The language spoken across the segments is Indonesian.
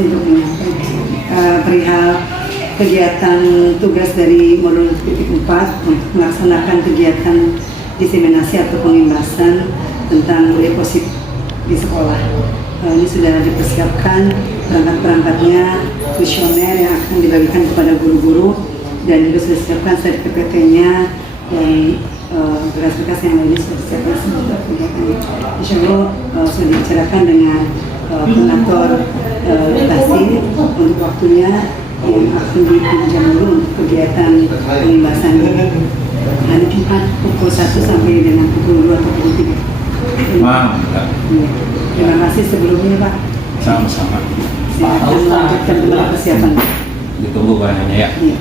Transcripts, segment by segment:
izin untuk menyampaikan perihal kegiatan tugas dari modul titik 4 untuk melaksanakan kegiatan diseminasi atau pengimbasan tentang deposit di sekolah. Ini sudah dipersiapkan perangkat-perangkatnya, kuesioner yang akan dibagikan kepada guru-guru, dan juga sudah disiapkan sertifikatnya dan berkas-berkas yang lainnya sudah disiapkan sebentar kegiatan. Insya Allah sudah dibicarakan dengan koordinator Tasir untuk waktunya yang akan dipinjam dulu untuk kegiatan pengimbasan hari Jumat pukul 1 sampai dengan pukul 2 atau pukul 3. Mantap. Terima kasih sebelumnya Pak. Sama-sama. Silakan melanjutkan dengan persiapan. Ditunggu bahannya ya. Iya.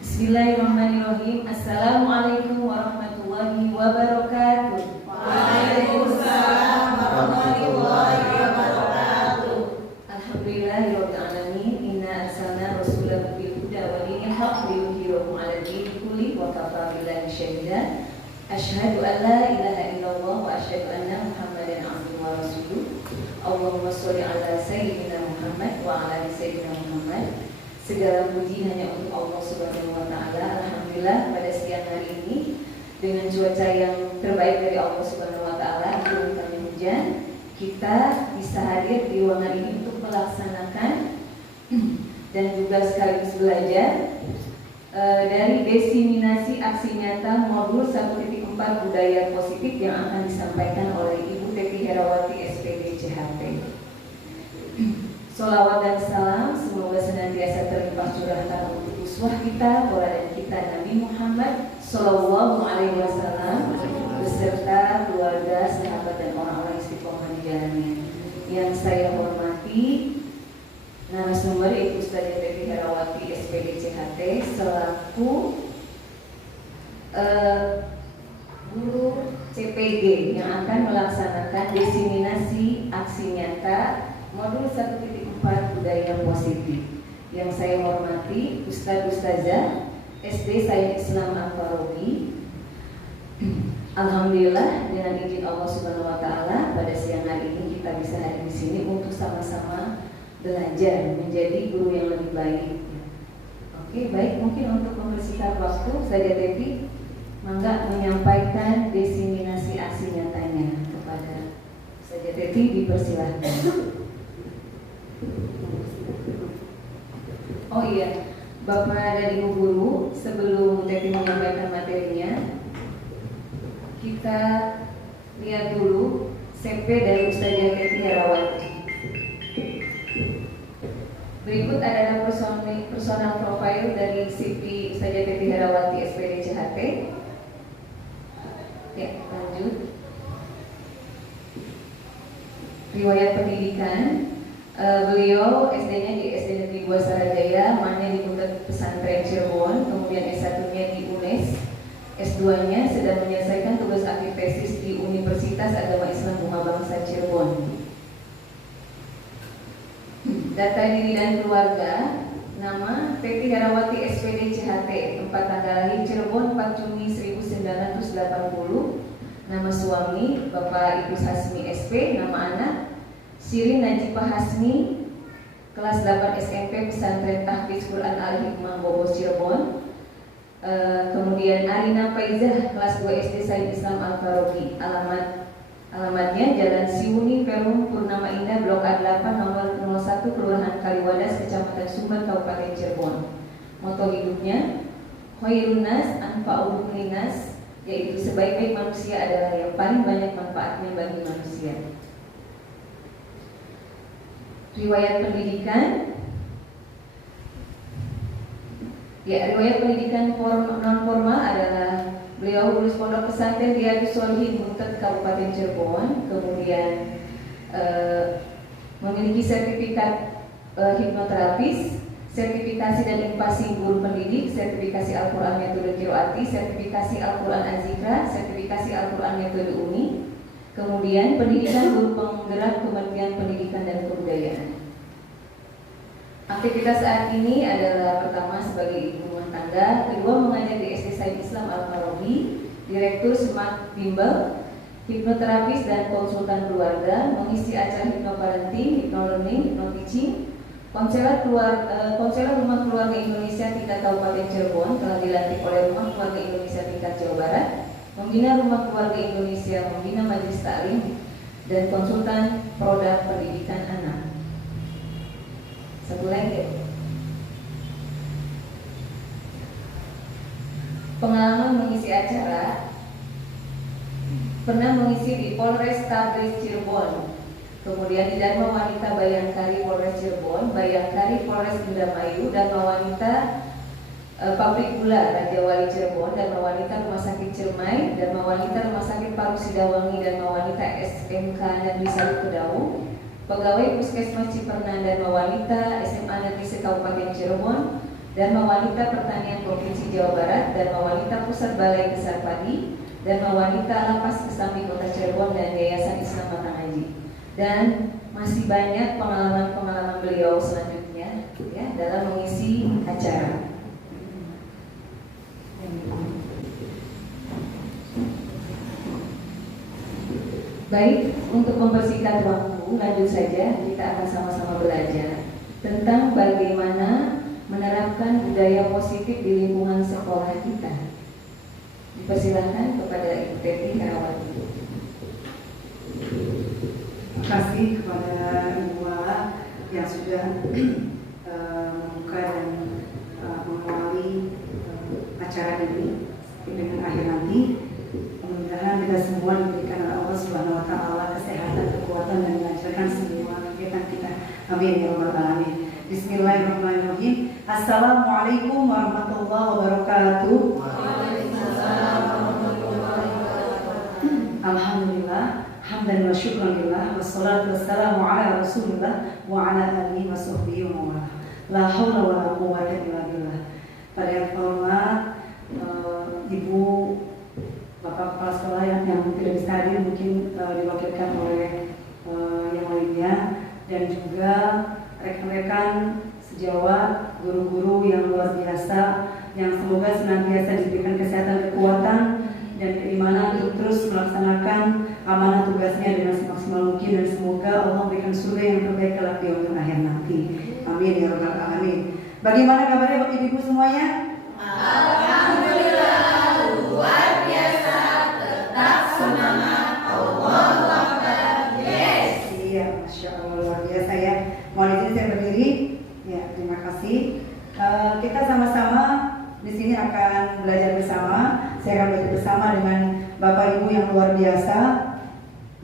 Bismillahirrahmanirrahim. Assalamualaikum warahmatullahi wabarakatuh. Waalaikumsalam warahmatullahi wabarakatuh. Alhamdulillahirabbil alamin. Inna arsalna rasulan bil huda wa dinil haqq liyudhhirahu 'ala dini kulli wa kafa billahi shahida. Asyhadu an la ilaha illallah wa asyhadu anna Muhammadan 'abduhu wa rasuluh. Allahumma sholli 'ala sayyidina Muhammad wa 'ala ali sayyidina Muhammad. Segala puji hanya untuk Allah Subhanahu wa taala. Alhamdulillah pada siang hari ini dengan cuaca yang terbaik dari Allah Subhanahu wa taala, turunkannya hujan, kita bisa hadir di ruangan ini untuk melaksanakan dan juga sekaligus belajar dari diseminasi aksi nyata modul 1.4 budaya positif yang akan disampaikan oleh Ibu Teti Herawati SPD CHP. Sholawat dan salam semoga senantiasa terlimpah curahkan untuk uswah kita, tauladan kita Nabi Muhammad Sallallahu Alaihi Wasallam beserta keluarga, sahabat dan orang-orang istiqomah di jalannya. Yang saya hormati narasumber Ibu Ustazah Teti Herawati SPD CHT selaku guru CPG yang akan melaksanakan diseminasi aksi nyata modul 1.4 budaya positif. Yang saya hormati Ustazah SD Sayyid Islam Al-Farabi. Alhamdulillah dengan izin Allah Subhanahu wa taala pada siang hari ini kita bisa hadir di sini untuk sama-sama belajar menjadi guru yang lebih baik. Oke, baik, mungkin untuk mempersingkat waktu Ustazah Teti mangga menyampaikan diseminasi aksi nyatanya kepada Ustazah Teti, dipersilahkan. Oh iya, Bapak dan Ibu guru, sebelum Teti menyampaikan materinya, kita lihat dulu CV dari Ustazah Teti Herawati. Berikut adalah personal profile dari CV Ustazah Teti Herawati SPD CHT. Ya, lanjut. Riwayat pendidikan. Beliau SD-nya di SD Negeri 2 Sarajaya, MA-nya di Butet Pesantren Cirebon, kemudian S1-nya di UNES, S2-nya sedang menyelesaikan tugas akhir tesis di Universitas Agama Islam Buma Bangsa Cirebon. Data diri dan keluarga, nama Teti Herawati SPD CHT, tempat tanggal lahir Cirebon 4 Juni 1980, nama suami Bapak Ibu Hasmi SP, nama anak Sirin Najibah Hasmi, kelas 8 SMP Pesantren Tahfiz Quran Al-Hikmah Bogor Cirebon. Kemudian Arina Faizah, kelas 2 SD Sayyid Islam Al-Farabi. Alamatnya Jalan Siwuni Perum Purnama Indah Blok A8 nomor 01 Kelurahan Kaliwadas Kecamatan Sumber Kabupaten Cirebon. Moto hidupnya Khairun Nas Anfa'uhum Linnas, yaitu sebaik-baik manusia adalah yang paling banyak manfaatnya bagi manusia. Riwayat pendidikan. Ya, riwayat pendidikan non formal adalah beliau lulus pondok pesantren Riyadhus Shalihin Butet Kabupaten Cirebon, kemudian memiliki sertifikat hipnoterapis, sertifikasi dan inkubasi guru pendidik, sertifikasi Al-Quran metode Qiraati, sertifikasi Al-Quran Az-Zikra, sertifikasi Al-Quran metode Umi. Kemudian pendidikan guru penggerak Kementerian Pendidikan dan Kebudayaan. Aktivitas saat ini adalah pertama sebagai ibu rumah tangga, kedua mengajar di SD Sayyid Islam Al-Farabi, Direktur Smart Bimbel, hipnoterapis dan konsultan keluarga, mengisi acara hipnoparenting, hipnolearning, hipnoteaching, konselor Rumah Keluarga Indonesia tingkat Kabupaten Cirebon telah dilantik oleh Rumah Keluarga Indonesia tingkat Jawa Barat, membina Rumah Keluarga Indonesia, membina Majelis Taklim, dan konsultan produk pendidikan anak. Satu lagi. Pengalaman mengisi acara, pernah mengisi di Polres Tabes Cirebon, kemudian di Dharma Wanita Bayangkari Polres Cirebon, Bayangkari Polres Indramayu, Dharma Wanita Pabrik Gula Raja Wali Cirebon, Dharma Wanita Rumah Sakit Ciremai, Dharma Wanita Rumah Sakit Paru Sidawangi, Dharma Wanita SMK Negeri Sari Kedau, Pegawai Puskesmas Cipernan, Dharma Wanita SMA Negeri Kabupaten Cirebon, Dharma Wanita Pertanian Provinsi Jawa Barat, Dharma Wanita Pusat Balai Besar Padi, Dharma Wanita Lapas Kesambi Kota Cirebon, dan Yayasan Islam Matangaji. Dan masih banyak pengalaman-pengalaman beliau selanjutnya ya dalam mengisi acara. Baik, untuk mempersingkat waktu, lanjut saja kita akan sama-sama belajar tentang bagaimana menerapkan budaya positif di lingkungan sekolah kita. Dipersilahkan kepada Ibu Teti Herawati. Terima kasih kepada Ibu Wala yang sudah membuka dan mengawali acara ini dengan akhir nanti. Mudah-mudahan kita semua diberikan oleh Allah Subhanahu Wa Taala kesehatan, kekuatan, dan melancarkan semua kegiatan kita. Amin ya rabbal alamin. Bismillahirrahmanirrahim. Assalamualaikum warahmatullahi wabarakatuh. Alhamdulillah, hamdan wa syukran lillah, wassalatu wassalamu ala rasulillah wa ala alihi wa sahbihi wa mawala. La haula wa la quwwata illa billah. Pada yang terhormat Ibu, Bapak Kepala Sekolah yang tidak bisa hadir mungkin diwakilkan oleh yang lainnya, dan juga rekan-rekan sejawat, guru-guru yang luar biasa yang semoga senantiasa diberikan kesehatan, kekuatan, dan keimanan untuk terus melaksanakan amanah tugasnya dengan semaksimal mungkin, dan semoga Allah memberikan surga yang terbaik kelak di waktu akhir nanti. Amin ya rabbal alamin. Bagaimana kabarnya Bapak Ibu semuanya? Alhamdulillah, luar biasa, tetap semangat, Allahu Akbar, yes. Iya, Masya Allah, luar biasa ya. Mohon izin saya berdiri. Ya, terima kasih. Kita sama-sama di sini akan belajar bersama. Saya akan belajar bersama dengan Bapak Ibu yang luar biasa.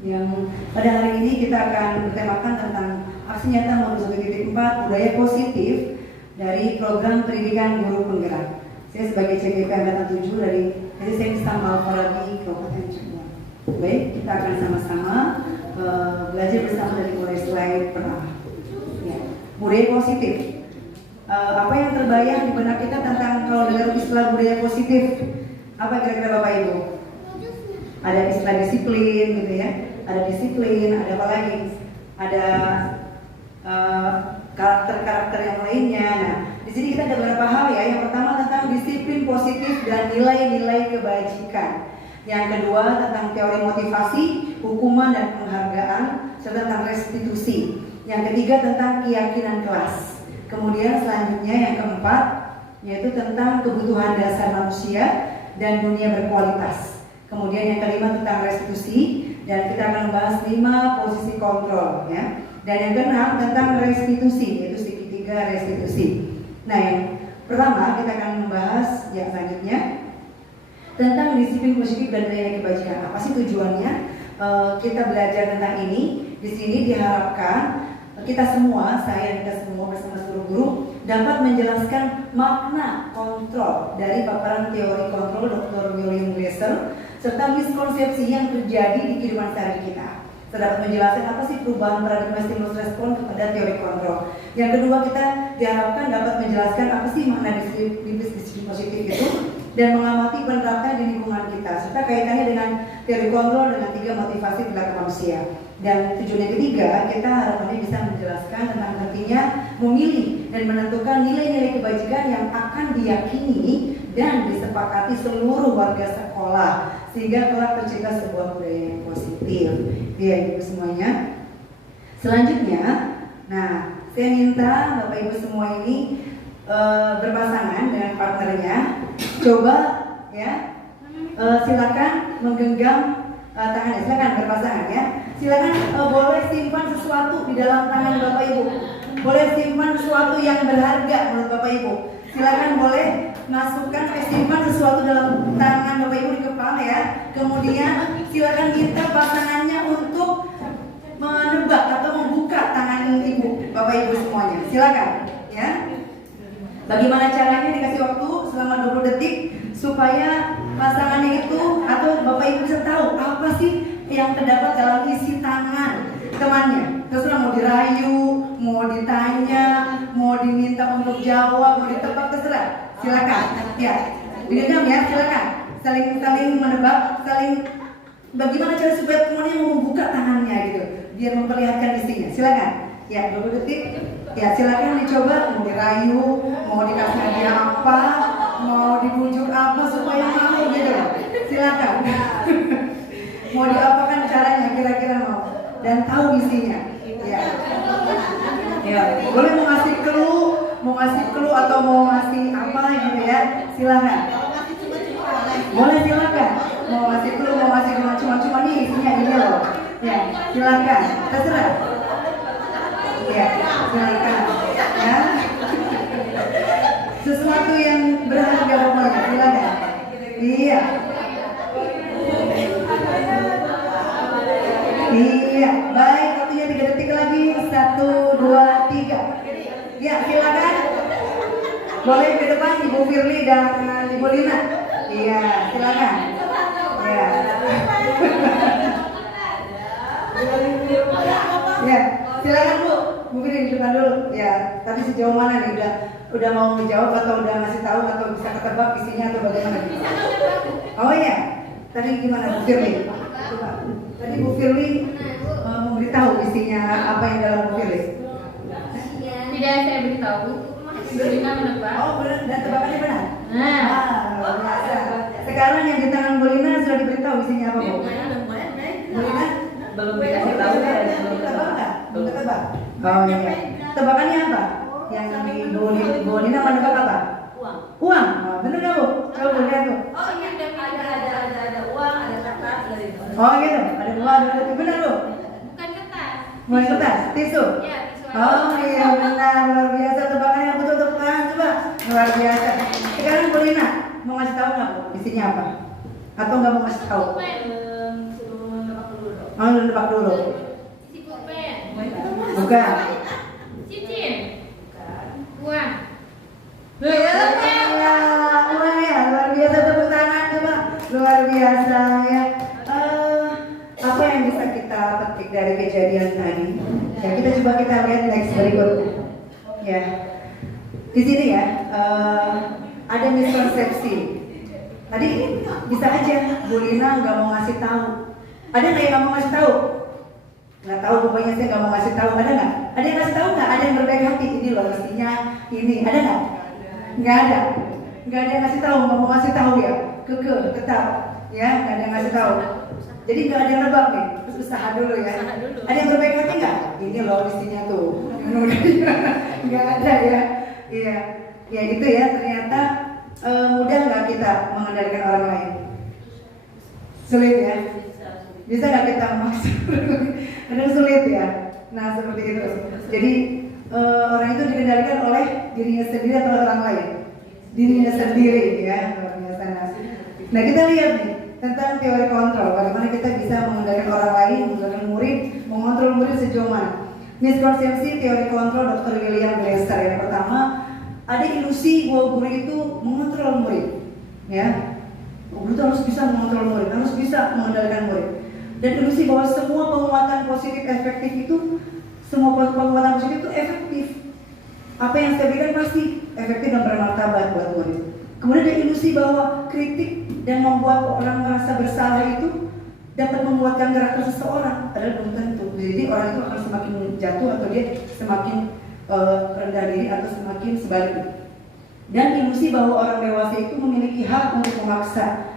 Yang pada hari ini kita akan bertemakan tentang aksi nyata modul 1.4 budaya positif dari program pendidikan guru penggerak. Saya sebagai CGP Angkatan 7 dari SMK Al-Farabi Kabupaten Cirebon. Baik, kita akan sama-sama belajar bersama dari mulai slide pertama. Ya, budaya positif. Apa yang terbayang di benak kita tentang kalau dengar istilah budaya positif? Apa kira-kira Bapak Ibu? Ada istilah disiplin gitu ya. Ada disiplin, ada apa lagi? Ada karakter-karakter yang lainnya. Nah, di sini kita ada beberapa hal ya. Yang pertama tentang disiplin positif dan nilai-nilai kebajikan. Yang kedua tentang teori motivasi, hukuman dan penghargaan, serta tentang restitusi. Yang ketiga tentang keyakinan kelas. Kemudian selanjutnya yang keempat yaitu tentang kebutuhan dasar manusia dan dunia berkualitas. Kemudian yang kelima tentang restitusi, dan kita akan membahas 5 posisi kontrol ya. Dan yang keenam tentang restitusi, yaitu segitiga restitusi. Nah, yang pertama kita akan membahas yang selanjutnya tentang disiplin positif dan nilai kebajikan. Apa sih tujuannya kita belajar tentang ini? Di sini diharapkan kita semua, saya dan kita semua bersama seluruh guru dapat menjelaskan makna kontrol dari paparan teori kontrol Dr. William Glasser serta miskonsepsi yang terjadi di kehidupan sehari kita. Saya dapat menjelaskan apa sih perubahan paradigma stimulus respon kepada teori kontrol. Yang kedua, kita diharapkan dapat menjelaskan apa sih makna disiplin positif itu dan mengamati penerapan di lingkungan kita serta kaitannya dengan teori kontrol dengan 3 motivasi perilaku manusia. Dan tujuan yang ketiga, kita harapannya bisa menjelaskan tentang pentingnya memilih dan menentukan nilai-nilai kebajikan yang akan diyakini dan disepakati seluruh warga sekolah sekolah, sehingga kelak tercipta sebuah budaya yang positif. Ya, Ibu semuanya. Selanjutnya, nah, saya minta Bapak Ibu semua ini berpasangan dengan partnernya. Coba ya, silakan menggenggam tangannya. Silakan berpasangan ya. Silakan boleh simpan sesuatu di dalam tangan Bapak Ibu. Boleh simpan sesuatu yang berharga menurut Bapak Ibu. Silakan boleh masukkan simpan sesuatu dalam tangan Bapak Ibu di kepala ya. Kemudian silakan minta pasangannya untuk menebak atau membuka tangan Ibu, Bapak Ibu semuanya. Silakan ya. Bagaimana caranya? Dikasih waktu selama 20 detik supaya pasangannya itu atau Bapak Ibu bisa tahu apa sih yang terdapat dalam isi tangan temannya. Terserah mau dirayu, mau ditanya, mau diminta untuk jawab, mau ditebak, terserah. Silakan. Ya, digenggam ya, silakan. Saling menebak, saling bagaimana cara supaya temannya mau membuka tangannya gitu, biar memperlihatkan isinya. Silakan. Ya, 20 detik. Ya, silakan dicoba, mau dirayu, mau dikasih hadiah apa, mau dibujuk apa supaya mau gitu. Silakan. Mau diapakan caranya kira-kira mau dan tahu isinya. Ya. Ya, boleh mau ngasih clue atau mau ngasih apa gitu ya. Silakan. Boleh silakan. Mau ngasih clue, mau ngasih cuma nih isinya ini loh. Ya, silakan. Terserah. Ya, silakan. Ya. Sesuatu yang berharga pokoknya, silakan. Iya. Iya, baik. Waktunya 3 detik lagi. 1, 2, 3. Ya, silakan. Boleh ke depan Ibu Firly dan Ibu Lina. Iya, silakan. Ya. Ya, silakan Bu Firly di depan dulu. Ya, tapi sejauh mana nih udah mau menjawab atau udah ngasih tahu atau bisa ketebak isinya atau bagaimana? Oh iya, tadi gimana Bu Firly? Coba. Tadi Bu Firly memberitahu isinya apa yang dalam Bu Firly. Tidak saya beritahu. Bagaimana menebak? Oh benar, dan tebakannya benar. Nah, luar biasa. Sekarang yang di tangan Bu Lina sudah diberitahu isinya apa Bu? Bu Lina? Belum dikasih tahu kan? Belum tebak nggak? Belum ketebak. Oh iya. Tebakannya apa? Yang di Bu Lina menebak apa? Uang. Uang. Oh, benar nggak Bu? Coba Bu lihat tuh. Oh iya, ada uang, ada kertas dari. Oh gitu. Ada uang, ada benar Bu? bukan kertas. Bukan kertas, tisu. Ya, tisu. Oh iya benar, luar biasa. Tebakannya yang betul tepuk tangan coba. Luar biasa. Sekarang Bu Lina mau ngasih tahu nggak Bu isinya apa? Atau nggak mau ngasih tahu? Suruh nebak dulu dong. Oh nebak dulu. Isi pulpen. Bukan. Cincin. Uang. Ya, uang ya, luar biasa, tepuk tangan coba. Luar biasa ya. Apa yang bisa kita petik dari kejadian tadi? Ya, kita lihat next berikutnya. Ya, di sini ya ada miskonsepsi. Tadi bisa aja Bu Lina nggak mau ngasih tahu. Ada nggak yang nggak mau ngasih tahu? Nggak tahu, pokoknya saya nggak mau ngasih tahu. Ada nggak? Ada yang ngasih tahu nggak? Ada yang berbaik hati ini loh mestinya ini. Ada nggak? Nggak ada. Nggak ada yang ngasih tahu. Nggak mau ngasih tahu ya. Tetap ya nggak ada yang ngasih tahu. Jadi nggak ada yang nebak nih. Terus usaha dulu ya. Ada yang berbaik hati nggak? Ini loh mestinya tuh. Nggak ada ya. Iya. Ya gitu ya. Ternyata mudah nggak kita mengendalikan orang lain? Sulit ya. Bisa nggak kita memaksa? Kadang sulit ya. Nah seperti itu. Jadi orang itu dikendalikan oleh dirinya sendiri atau orang lain? Dirinya sendiri ya. Luar biasa. Nah kita lihat nih tentang teori kontrol. Bagaimana kita bisa mengendalikan orang lain, mengendalikan murid, mengontrol murid sejauh mana? Miskonsepsi teori kontrol Dr. William Glasser. Yang pertama, ada ilusi bahwa guru itu mengontrol murid. Ya, guru itu harus bisa mengontrol murid, harus bisa mengendalikan murid. Dan ilusi bahwa semua penguatan positif efektif itu, semua penguatan positif itu efektif. Apa yang saya berikan pasti efektif dan bermartabat buat murid. Kemudian ada ilusi bahwa kritik dan membuat orang merasa bersalah itu dapat menguatkan karakter seseorang, padahal belum tentu. Jadi orang itu akan semakin jatuh atau dia semakin rendah diri atau semakin sebaliknya. Dan ilusi bahwa orang dewasa itu memiliki hak untuk memaksa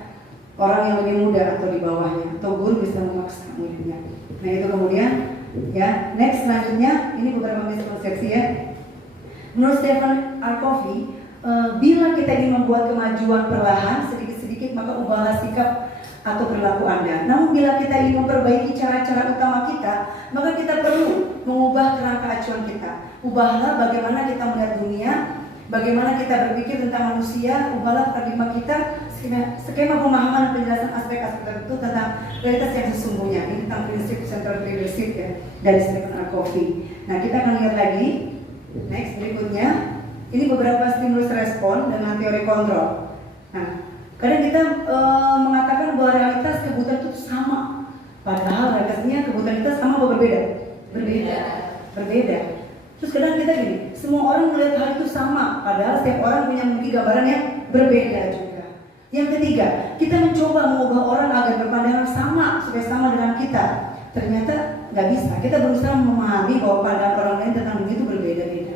orang yang lebih muda atau di bawahnya, atau guru bisa memaksa muridnya. Nah itu kemudian ya. Next selanjutnya ini beberapa miskonsepsi ya. Menurut Stephen R. Covey, bila kita ingin membuat kemajuan perlahan sedikit-sedikit, maka ubahlah sikap atau perilaku Anda. Namun bila kita ingin memperbaiki cara-cara utama kita, maka kita perlu mengubah kerangka acuan kita. Ubahlah bagaimana kita melihat dunia, bagaimana kita berpikir tentang manusia, ubahlah paradigma kita, skema pemahaman dan penjelasan aspek-aspek tertentu tentang realitas yang sesungguhnya. Ini tentang prinsip central leadership ya, dari Stephen R. Covey. Nah kita akan lihat lagi, next berikutnya, ini beberapa stimulus respon dengan teori kontrol. Nah, kadang kita mengatakan bahwa realitas kebutuhan itu sama, padahal realitasnya kebutuhan kita sama atau berbeda? Berbeda. Terus kadang kita gini, semua orang melihat hal itu sama, padahal setiap orang punya mungkin gambaran yang berbeda juga. Yang ketiga, kita mencoba mengubah orang agar berpandangan sama supaya sama dengan kita. Ternyata nggak bisa. Kita berusaha memahami bahwa pandangan orang lain tentang dunia itu berbeda-beda.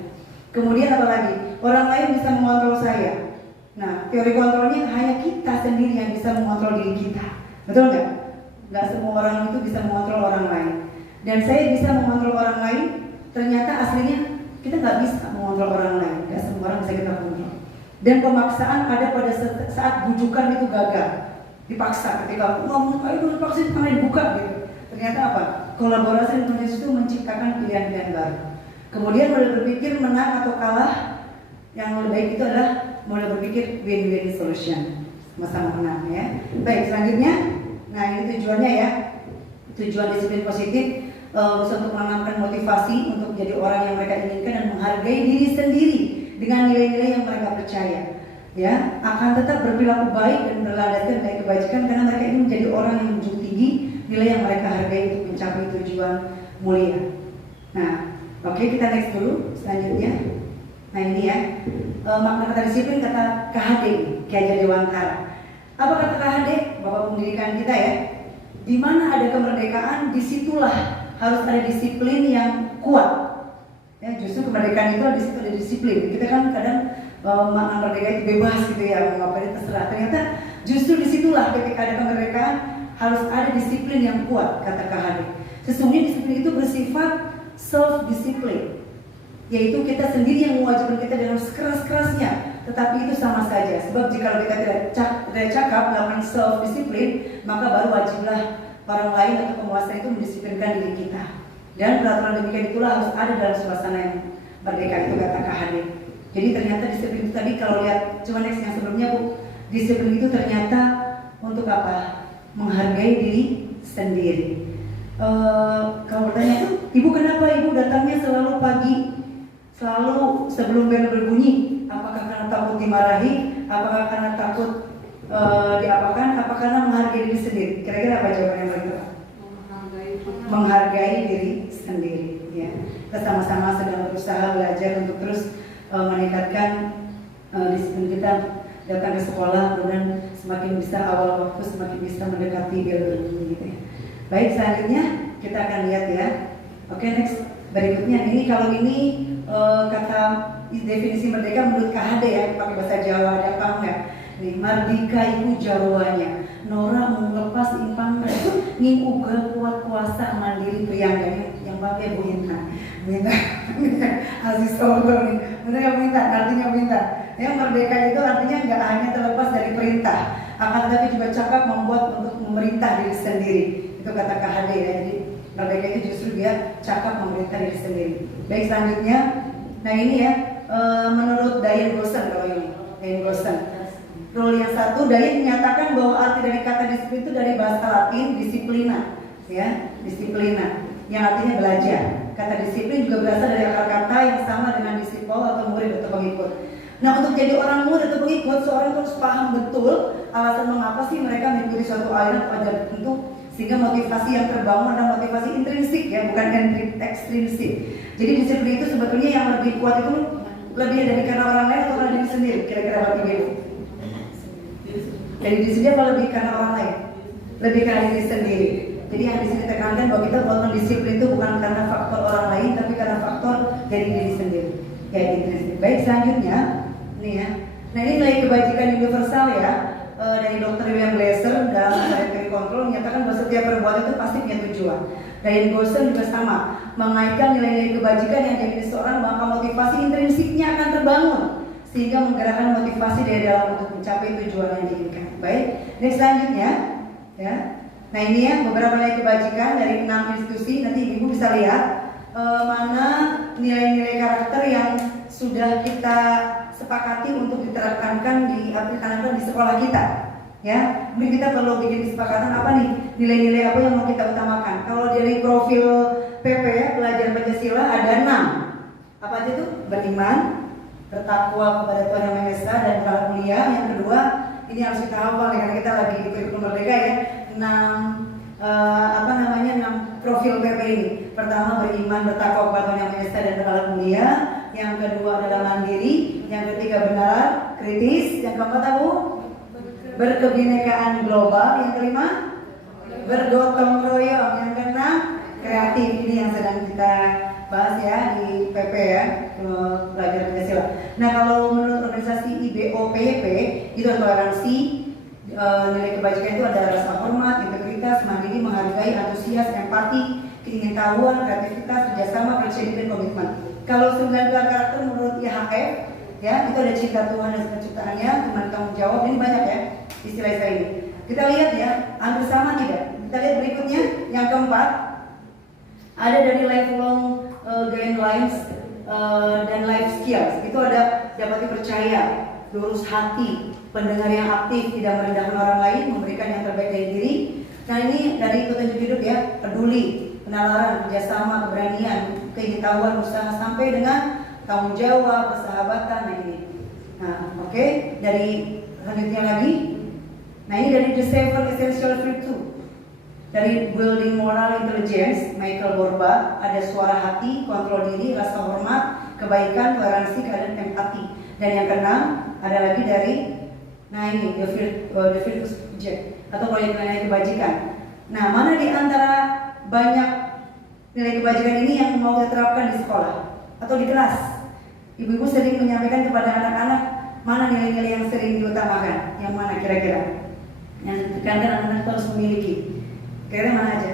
Kemudian apa lagi? Orang lain bisa mengontrol saya. Nah, teori kontrolnya hanya kita sendiri yang bisa mengontrol diri kita. Betul nggak? Nggak semua orang itu bisa mengontrol orang lain. Dan saya bisa mengontrol orang lain. Ternyata aslinya kita nggak bisa mengontrol orang lain. Nggak semua orang bisa kita kontrol. Dan pemaksaan ada pada saat bujukan itu gagal. Dipaksa ketika ngomong, ayo dulu vaksin tangan dibuka gitu. Ternyata apa? Kolaborasi dan itu menciptakan pilihan-pilihan baru. Kemudian mulai berpikir menang atau kalah, yang lebih baik itu adalah mulai berpikir win-win solution, sama-sama menang ya. Baik, selanjutnya, nah ini tujuannya ya, tujuan disiplin positif untuk menanamkan motivasi untuk menjadi orang yang mereka inginkan dan menghargai diri sendiri dengan nilai-nilai yang mereka percaya. Ya, akan tetap berperilaku baik dan berlandaskan nilai kebajikan karena mereka ingin menjadi orang yang menjunjung tinggi nilai yang mereka hargai untuk mencapai tujuan mulia. Nah, oke, kita next dulu selanjutnya. Nah ini ya, makna kata disiplin kata KHD, Ki Hajar Dewantara. Apa kata KHD? Bapak pendidikan kita ya. Di mana ada kemerdekaan, disitulah harus ada disiplin yang kuat. Ya, justru kemerdekaan itu ada disiplin. Kita kan kadang makna merdeka itu bebas gitu ya, mau ngapain terserah. Ternyata justru disitulah ketika ada kemerdekaan harus ada disiplin yang kuat, kata KHD. Sesungguhnya disiplin itu bersifat self-discipline, yaitu kita sendiri yang mewajibkan kita dalam sekeras-kerasnya. Tetapi itu sama saja, sebab jika kita tidak cakap melakukan self-discipline, maka baru wajiblah orang lain atau penguasa itu mendisiplinkan diri kita. Dan peraturan demikian itulah harus ada dalam suasana yang merdeka, itu kata KHD. Jadi ternyata disiplin itu tadi kalau lihat cuma next yang sebelumnya Bu, disiplin itu ternyata untuk apa? Menghargai diri sendiri. Kalau bertanya, Ibu kenapa Ibu datangnya selalu pagi, selalu sebelum bel berbunyi? Apakah karena takut dimarahi? Apakah karena takut diapakan? Apa karena menghargai diri sendiri? Kira-kira apa jawaban yang paling tepat? Menghargai diri sendiri. Ya, kita sama-sama sedang berusaha belajar untuk terus meningkatkan disiplin kita. Datang ke sekolah, kemudian semakin bisa awal waktu, semakin bisa mendekati bel berbunyi gitu ya. Baik, selanjutnya kita akan lihat ya. Oke, next berikutnya ini kalau ini kata definisi merdeka menurut KHD ya, pakai bahasa Jawa ada apa enggak? Nih, merdeka itu Jawanya. Nora melepas impang ning uga kuat kuasa mandiri priangganya yang pakai Bu Intan. Minta Aziz Tolong nih. Benar minta, artinya minta. Yang merdeka itu artinya nggak hanya terlepas dari perintah, akan tetapi juga cakap membuat untuk memerintah diri sendiri. Itu kata KHD ya. Jadi merdeka itu justru dia cakap memerintah diri sendiri. Baik, selanjutnya, nah ini ya menurut Diane Grossen kalau ini Diane Grossen. Rule yang satu, Diane menyatakan bahwa arti dari kata disiplin itu dari bahasa Latin disiplina, ya disiplina, yang artinya belajar. Kata disiplin juga berasal dari akar kata yang sama dengan disipol atau murid atau pengikut. Nah, untuk jadi orang murid atau pengikut, seorang harus paham betul alasan mengapa sih mereka mengikuti suatu aliran atau ajaran tertentu, sehingga motivasi yang terbangun adalah motivasi intrinsik ya, bukan ekstrinsik. Jadi disiplin itu sebetulnya yang lebih kuat itu lebih dari karena orang lain atau karena diri sendiri. Kira-kira apa Ibu? Jadi diri sendiri apa lebih karena orang lain? Lebih karena diri sendiri. Jadi yang di sini tekankan bahwa kita melakukan disiplin itu bukan karena faktor orang lain, tapi karena faktor dari diri sendiri. Ya, intrinsik. Baik, selanjutnya nih ya. Nah, ini nilai kebajikan universal ya. dari Dr. William Glasser dalam Hereditary Control menyatakan bahwa setiap perbuatan itu pasti punya tujuan. Dari Gosden juga sama, mengaitkan nilai-nilai kebajikan yang dimiliki seseorang, maka motivasi intrinsiknya akan terbangun sehingga menggerakkan motivasi dari dalam untuk mencapai tujuan yang diinginkan. Baik, ini selanjutnya ya. Nah ini ya beberapa nilai kebajikan dari 6 institusi. Nanti ibu bisa lihat mana nilai-nilai karakter yang sudah kita sepakati untuk diterapkan di sekolah kita. Ya, mungkin kita perlu bikin kesepakatan apa nih nilai-nilai apa yang mau kita utamakan. Kalau dari profil PP ya, pelajar Pancasila ada 6. Apa aja tuh? Beriman, bertakwa kepada Tuhan Yang Maha Esa dan bertakwa mulia. Yang kedua, ini harus kita hafal ya, karena kita lagi di kurikulum merdeka ya. 6 profil PP ini. Pertama beriman, bertakwa kepada Tuhan Yang Maha Esa dan bertakwa mulia. Yang kedua adalah mandiri. Yang ketiga benar, kritis. Yang keempat apa? Berkebinekaan global. Yang kelima bergotong royong. Yang keenam kreatif. Ini yang sedang kita bahas ya di PP ya, pelajaran Pancasila. Nah kalau menurut organisasi IBOPP itu toleransi, nilai kebajikan itu ada rasa hormat, integritas, mandiri, menghargai, antusias, empati, keingintahuan, kreativitas, kerjasama, percaya dan komitmen. Kalau 9 pilar karakter menurut IHF ya itu ada cinta Tuhan dan penciptaannya, teman tanggung jawab, ini banyak ya istilah-istilah ini. Kita lihat ya, hampir sama tidak? Kita lihat berikutnya, yang keempat ada dari lifelong guidelines dan life skills. Itu ada dapat dipercaya, lurus hati, pendengar yang aktif, tidak merendahkan orang lain, memberikan yang terbaik dari diri. Nah ini dari petunjuk hidup ya, peduli, penalaran, kerjasama, keberanian, keingintahuan, usaha sampai dengan tanggung jawab, persahabatan. Nah ini. Nah oke, dari selanjutnya lagi. Nah ini dari The Seven Essential Virtues. Dari Building Moral Intelligence, Michael Borba, ada suara hati, kontrol diri, rasa hormat, kebaikan, toleransi, keadaan empati. Dan yang keenam ada lagi dari, nah ini The Virtuous Project atau proyek nilai kebajikan. Nah mana di antara banyak nilai kebajikan ini yang mau kita terapkan di sekolah atau di kelas? Ibu-ibu sering menyampaikan kepada anak-anak mana nilai-nilai yang sering diutamakan, yang mana kira-kira? Yang ditekankan anak-anak harus memiliki. Kira-kira mana aja?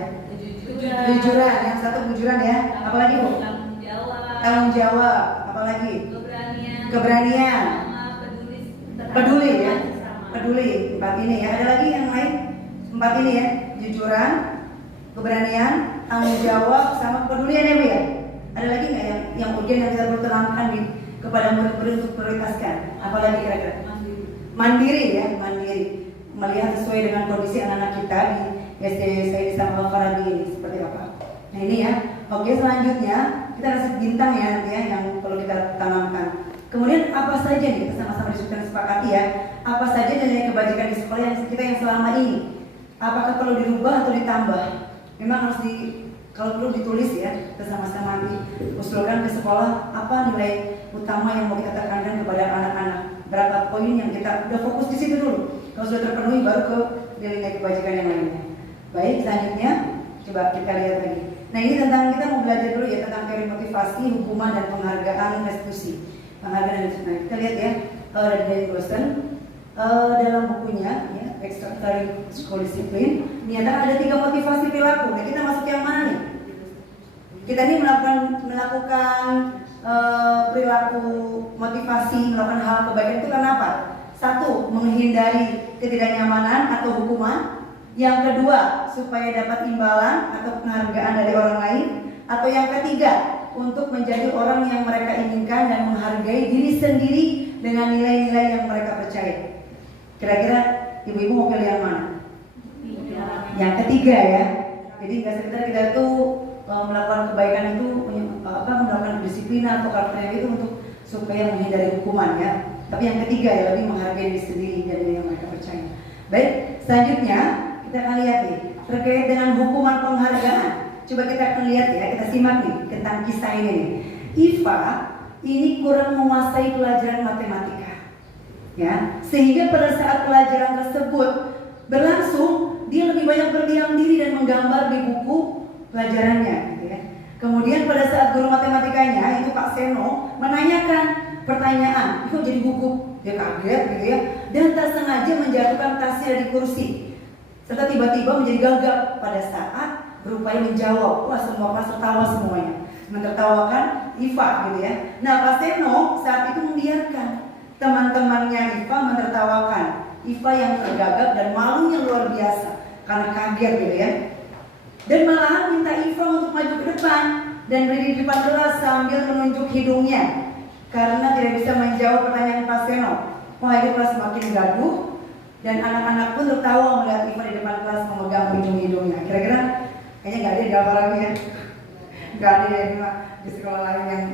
Kejujuran, yang satu kejujuran ya. Apalagi Bu? Tanggung jawab. Apalagi? Keberanian. Peduli ya. Peduli. 4 ini ya. Ada lagi yang lain? 4 ini ya. Jujuran, keberanian, tanggung jawab, sama kepedulian ya Bu ya. Ada lagi nggak yang urgen yang kita perlu tanamkan kepada murid-murid untuk prioritaskan? Apalagi kira-kira? Mandiri ya, mandiri. Melihat sesuai dengan kondisi anak-anak kita di SD Sayyid Islam Al-Farabi ini seperti apa. Nah ini ya. Oke, selanjutnya kita kasih bintang ya nanti ya yang perlu kita tanamkan. Kemudian apa saja nih, kita sama-sama diskusikan sepakati ya. Apa saja nilai kebajikan di sekolah yang kita yang selama ini? Apakah perlu dirubah atau ditambah? Memang harus kalau perlu ditulis ya, kita sama-sama diusulkan ke sekolah apa nilai utama yang mau kita tekankan kepada anak-anak. Berapa poin yang kita udah fokus di situ dulu. Kalau sudah terpenuhi baru ke nilai kebajikan yang lainnya. Baik, selanjutnya coba kita lihat lagi. Nah ini tentang kita mau belajar dulu ya tentang teori motivasi, hukuman dan penghargaan restitusi. Penghargaan dan restitusi. Nah, kita lihat ya dari Gosden dalam bukunya ya Extraordinary School Discipline menyatakan ada 3 motivasi perilaku. Nah kita masuk yang mana nih? Kita ini melakukan perilaku motivasi, melakukan hal kebaikan itu karena apa? 1. Menghindari ketidaknyamanan atau hukuman. Yang kedua, supaya dapat imbalan atau penghargaan dari orang lain. Atau yang ketiga, untuk menjadi orang yang mereka inginkan dan menghargai diri sendiri dengan nilai-nilai yang mereka percaya. Kira-kira ibu-ibu mau pilih yang mana? Yang ketiga ya. Jadi nggak sekedar kita tuh melakukan kebaikan itu, melakukan disiplin atau karakter itu untuk supaya menghindari hukuman ya. Tapi yang ketiga ya lebih menghargai diri sendiri dan yang mereka percaya. Baik, selanjutnya kita akan lihat nih terkait dengan hukuman penghargaan. Coba kita akan lihat ya, kita simak nih tentang kisah ini nih. Iva ini kurang menguasai pelajaran matematika, ya, sehingga pada saat pelajaran tersebut berlangsung dia lebih banyak berdiam diri dan menggambar di buku pelajarannya, gitu ya. Kemudian pada saat guru matematikanya itu Pak Seno menanyakan pertanyaan, itu jadi gugup, dia kaget gitu ya. dan tak sengaja menjatuhkan tasnya di kursi, serta tiba-tiba menjadi gagap pada saat berupaya menjawab. Wah, semua kelas tertawa semuanya, menertawakan Iva gitu ya. Nah, Pak Seno saat itu membiarkan teman-temannya Iva menertawakan Iva yang tergagap dan malunya luar biasa karena kaget gitu ya. Dan malahan minta Iva untuk maju ke depan dan berdiri di depan kelas sambil menunjuk hidungnya karena tidak bisa menjawab pertanyaan Pak Seno. Wah, itu kelas semakin gaduh dan anak-anak pun tertawa melihat Iva di depan kelas memegang hidung-hidungnya. Kira-kira kayaknya nggak ada di Alfa lagi ya. Nggak ada ya di sekolah lain yang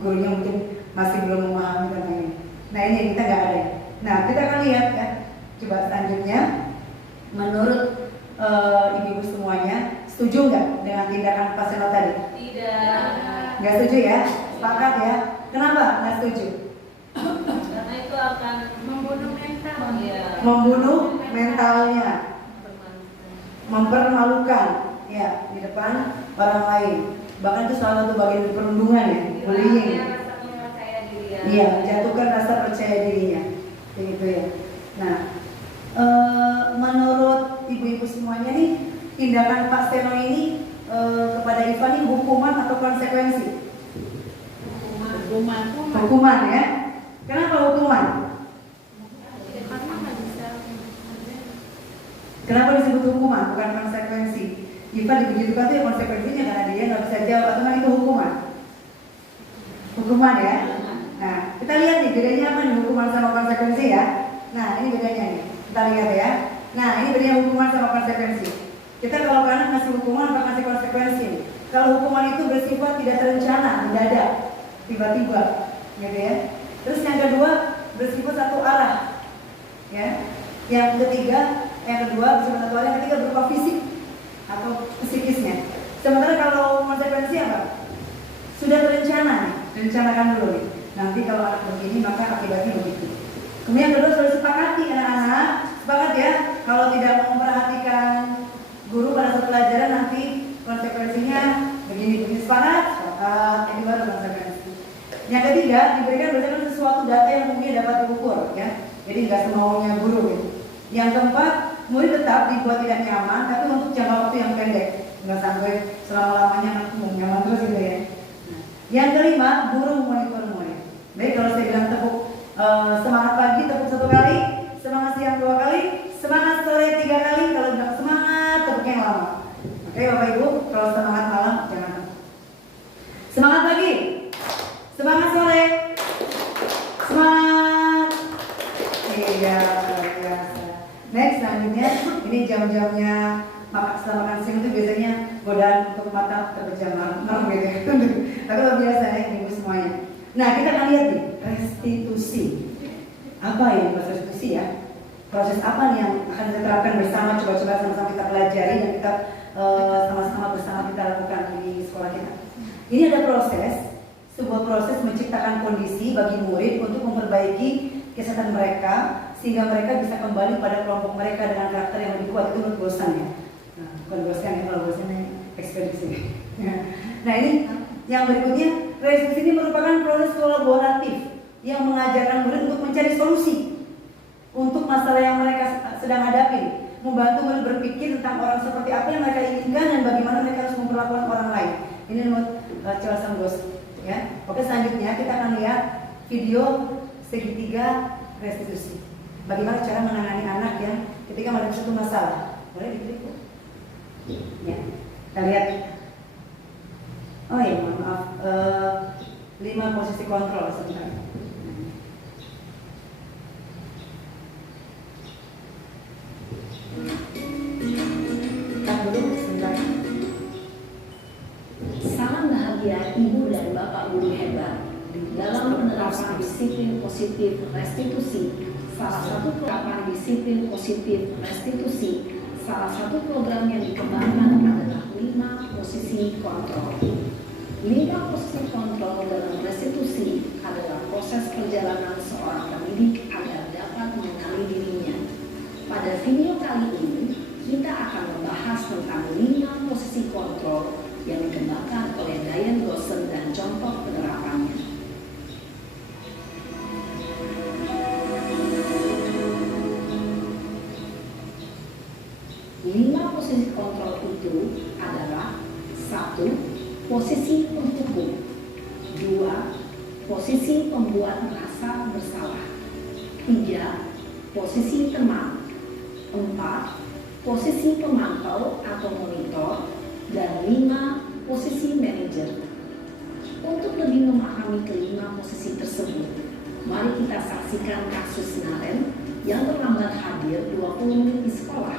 gurunya mungkin masih belum memahami tentang ini. Nah, ini kita nggak ada. Nah, kita akan lihat ya. Coba selanjutnya, menurut ibu-ibu semuanya, setuju nggak dengan tindakan Pak Seno tadi? Tidak. Nggak setuju ya? Sepakat ya? Kenapa nggak setuju? Karena itu akan Membunuh mental. Iya. Membunuh mentalnya, mempermalukan ya di depan orang lain. Bahkan itu salah satu bagian perundungan ya, bullying. Rasa percaya diri ya. Iya, jatuhkan rasa percaya dirinya, begitu ya. Nah, menurut ibu-ibu semuanya nih, tindakan Pak Seno ini kepada Iva ini hukuman atau konsekuensi? Hukuman ya. Kenapa hukuman? Karena nggak bisa. Kenapa disebut hukuman bukan konsekuensi? Iva dibegitukan itu ya konsekuensinya karena dia nggak bisa jawab, atau memang itu hukuman? Hukuman ya. Nah, kita lihat nih bedanya apa nih hukuman sama konsekuensi ya. Nah, ini bedanya nih. Kita lihat ya. Nah, ini bedanya hukuman sama konsekuensi. Kita kalau anak ngasih hukuman apa ngasih konsekuensi? Kalau hukuman itu bersifat tidak terencana, mendadak, tiba-tiba, gitu ya. Terus yang kedua bersifat satu arah, ya. Yang kedua bersifat satu arah, yang ketiga berupa fisik atau psikisnya. Sementara kalau konsekuensi apa? Sudah terencana nih, rencanakan dulu nih. Nanti kalau anak begini maka akibatnya begitu. Kemudian kedua sudah sepakati anak-anak, sepakat ya. Kalau tidak memperhatikan guru pada saat pelajaran nanti konsekuensinya begini-begini, sepakat? Sepakat. Ini baru konsekuensi. Yang ketiga diberikan berdasarkan sesuatu data yang mungkin dapat diukur ya. Jadi nggak semaunya guru gitu. Yang keempat, murid tetap dibuat tidak nyaman tapi untuk jangka waktu yang pendek, nggak sampai selama-lamanya nyaman terus gitu ya. Nah, yang kelima, guru memonitor murid. Baik, kalau saya bilang tepuk semangat pagi tepuk 1 kali, semangat siang 2 kali, semangat sore 3 kali. Kalau bilang semangat tepuknya yang lama. Oke Bapak Ibu, kalau semangat malam jangan tepuk. Semangat pagi, semangat sore, semangat. Iya, luar biasa. Next, selanjutnya ini jam-jamnya setelah makan siang itu biasanya godaan untuk mata terpejam malam gitu ya. Tapi luar biasa ya ibu semuanya. Nah, kita akan lihat nih restitusi. Apa ya proses restitusi ya? Proses apa nih yang akan kita terapkan bersama? Coba-coba sama-sama kita pelajari dan kita sama-sama bersama kita lakukan di sekolah kita. Ini ada sebuah proses menciptakan kondisi bagi murid untuk memperbaiki kesehatan mereka sehingga mereka bisa kembali pada kelompok mereka dengan karakter yang lebih kuat. Itu menurut bosan ya. Nah, bukan bosan ya, kalau bosan ini ekspedisi. Nah, ini yang berikutnya, restitusi ini merupakan proses kolaboratif yang mengajarkan murid untuk mencari solusi untuk masalah yang mereka sedang hadapi, membantu murid berpikir tentang orang seperti apa yang mereka inginkan dan bagaimana mereka harus memperlakukan orang lain. Ini menurut Charles Bos. Ya. Oke, selanjutnya kita akan lihat video segitiga restitusi. Bagaimana cara menangani anak yang ketika menghadapi suatu masalah. Boleh diklik? Ya. Kita lihat. Oh ya, maaf. 5 posisi kontrol sebentar. Tahan dulu sebentar. Salam bahagia Ibu dan Bapak Guru hebat. Dalam penerapan disiplin positif restitusi, salah satu penerapan disiplin positif restitusi, salah satu program yang dikembangkan adalah 5 posisi kontrol. 5 posisi kontrol dalam restitusi adalah proses perjalanan seorang pendidik agar dapat mengenali dirinya. Pada video kali ini, kita akan membahas tentang 5 posisi kontrol yang dikembangkan oleh Diane Gossen dan contoh penerapannya. posisi kontrol itu adalah: 1. Posisi penghukum. 2. Posisi pembuat merasa bersalah. 3. Posisi teman. 4. Posisi pemantau atau monitor. Dan 5. Posisi manajer. Untuk lebih memahami kelima posisi tersebut, mari kita saksikan kasus Naren yang terlambat hadir 20 menit di sekolah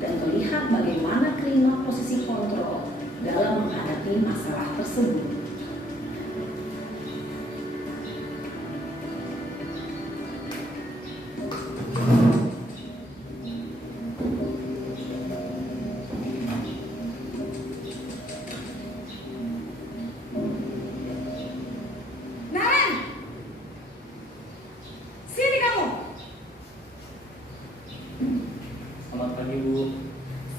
dan melihat bagaimana kelima posisi kontrol dalam menghadapi masalah tersebut. Naren! Sini kamu! Selamat pagi, Bu.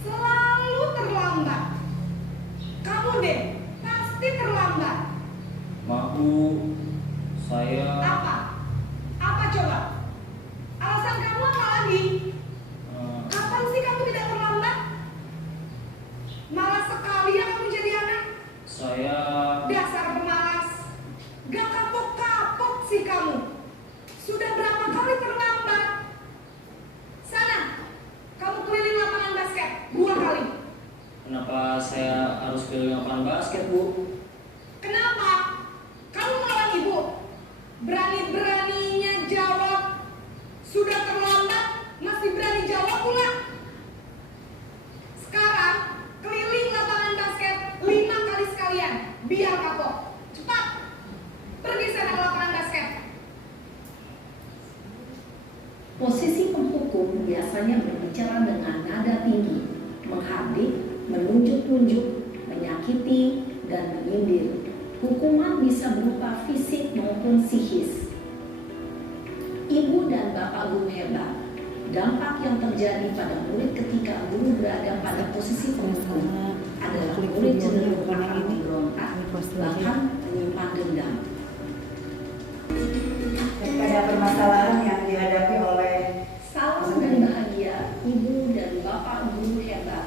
Selalu terlambat. Kamu deh, pasti terlambat. Maaf, Bu. Saya Apa? Apa coba? Alasan kamu apa lagi? eh, Kapan sih kamu tidak terlambat? Malas sekali ya kamu jadi anak. saya Dasar pemalas. Gak kapok-kapok sih kamu. Sudah berapa kali terlambat? Sana, kamu keliling lapangan basket 2 kali. kenapa saya harus keliling lapangan basket, Bu? Kenapa? Kamu melawan ibu. Berani-beraninya jawab. Sudah terlambat, masih berani jawab pula. Sekarang, keliling lapangan basket 5 kali sekalian. Biar kapok. Cepat. Pergi sana ke lapangan basket. Posisi penghukum biasanya berbicara dengan nada tinggi, menghardik, menunjuk-nunjuk, menyakiti, dan menyindir. Hukuman bisa berupa fisik maupun psikis. Ibu dan bapak guru hebat. Dampak yang terjadi pada murid ketika guru berada pada posisi penghukum adalah murid cenderung akan memberontak, bahkan menyimpan dendam. Daripada permasalahan yang dihadapi oleh Salam dan bahagia ibu dan bapak guru hebat.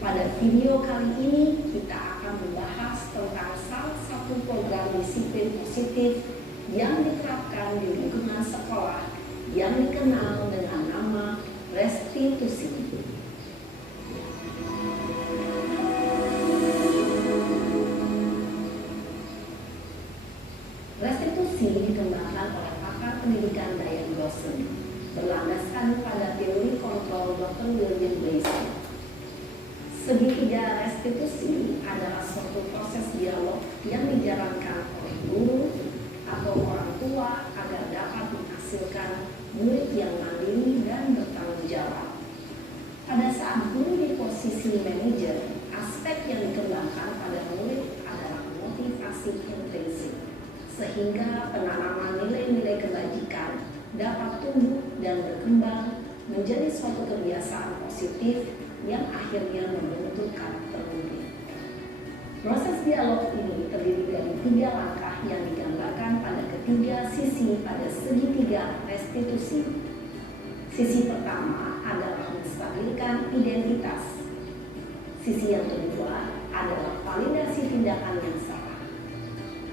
Pada video kali ini kita akan membahas tentang salah satu program disiplin positif yang diterapkan di lingkungan sekolah yang dikenal dengan nama restitusi. Restitusi dikembangkan oleh pakar pendidikan Diane Dawson, berlandaskan pada teori kontrol Dr. William Blazy. Segitiga restitusi adalah suatu proses dialog yang dijalankan oleh guru atau orang tua agar dapat menghasilkan murid yang mandiri dan bertanggung jawab. Pada saat guru di posisi manajer, aspek yang dikembangkan pada murid adalah motivasi intrinsik, sehingga penanaman nilai-nilai kebajikan dapat tumbuh dan berkembang menjadi suatu kebiasaan positif yang akhirnya membentuk karakter murid. Proses dialog ini terdiri dari 3 langkah yang digambarkan pada ketiga sisi pada segitiga restitusi. Sisi pertama adalah menstabilkan identitas. Sisi yang kedua adalah validasi tindakan yang salah.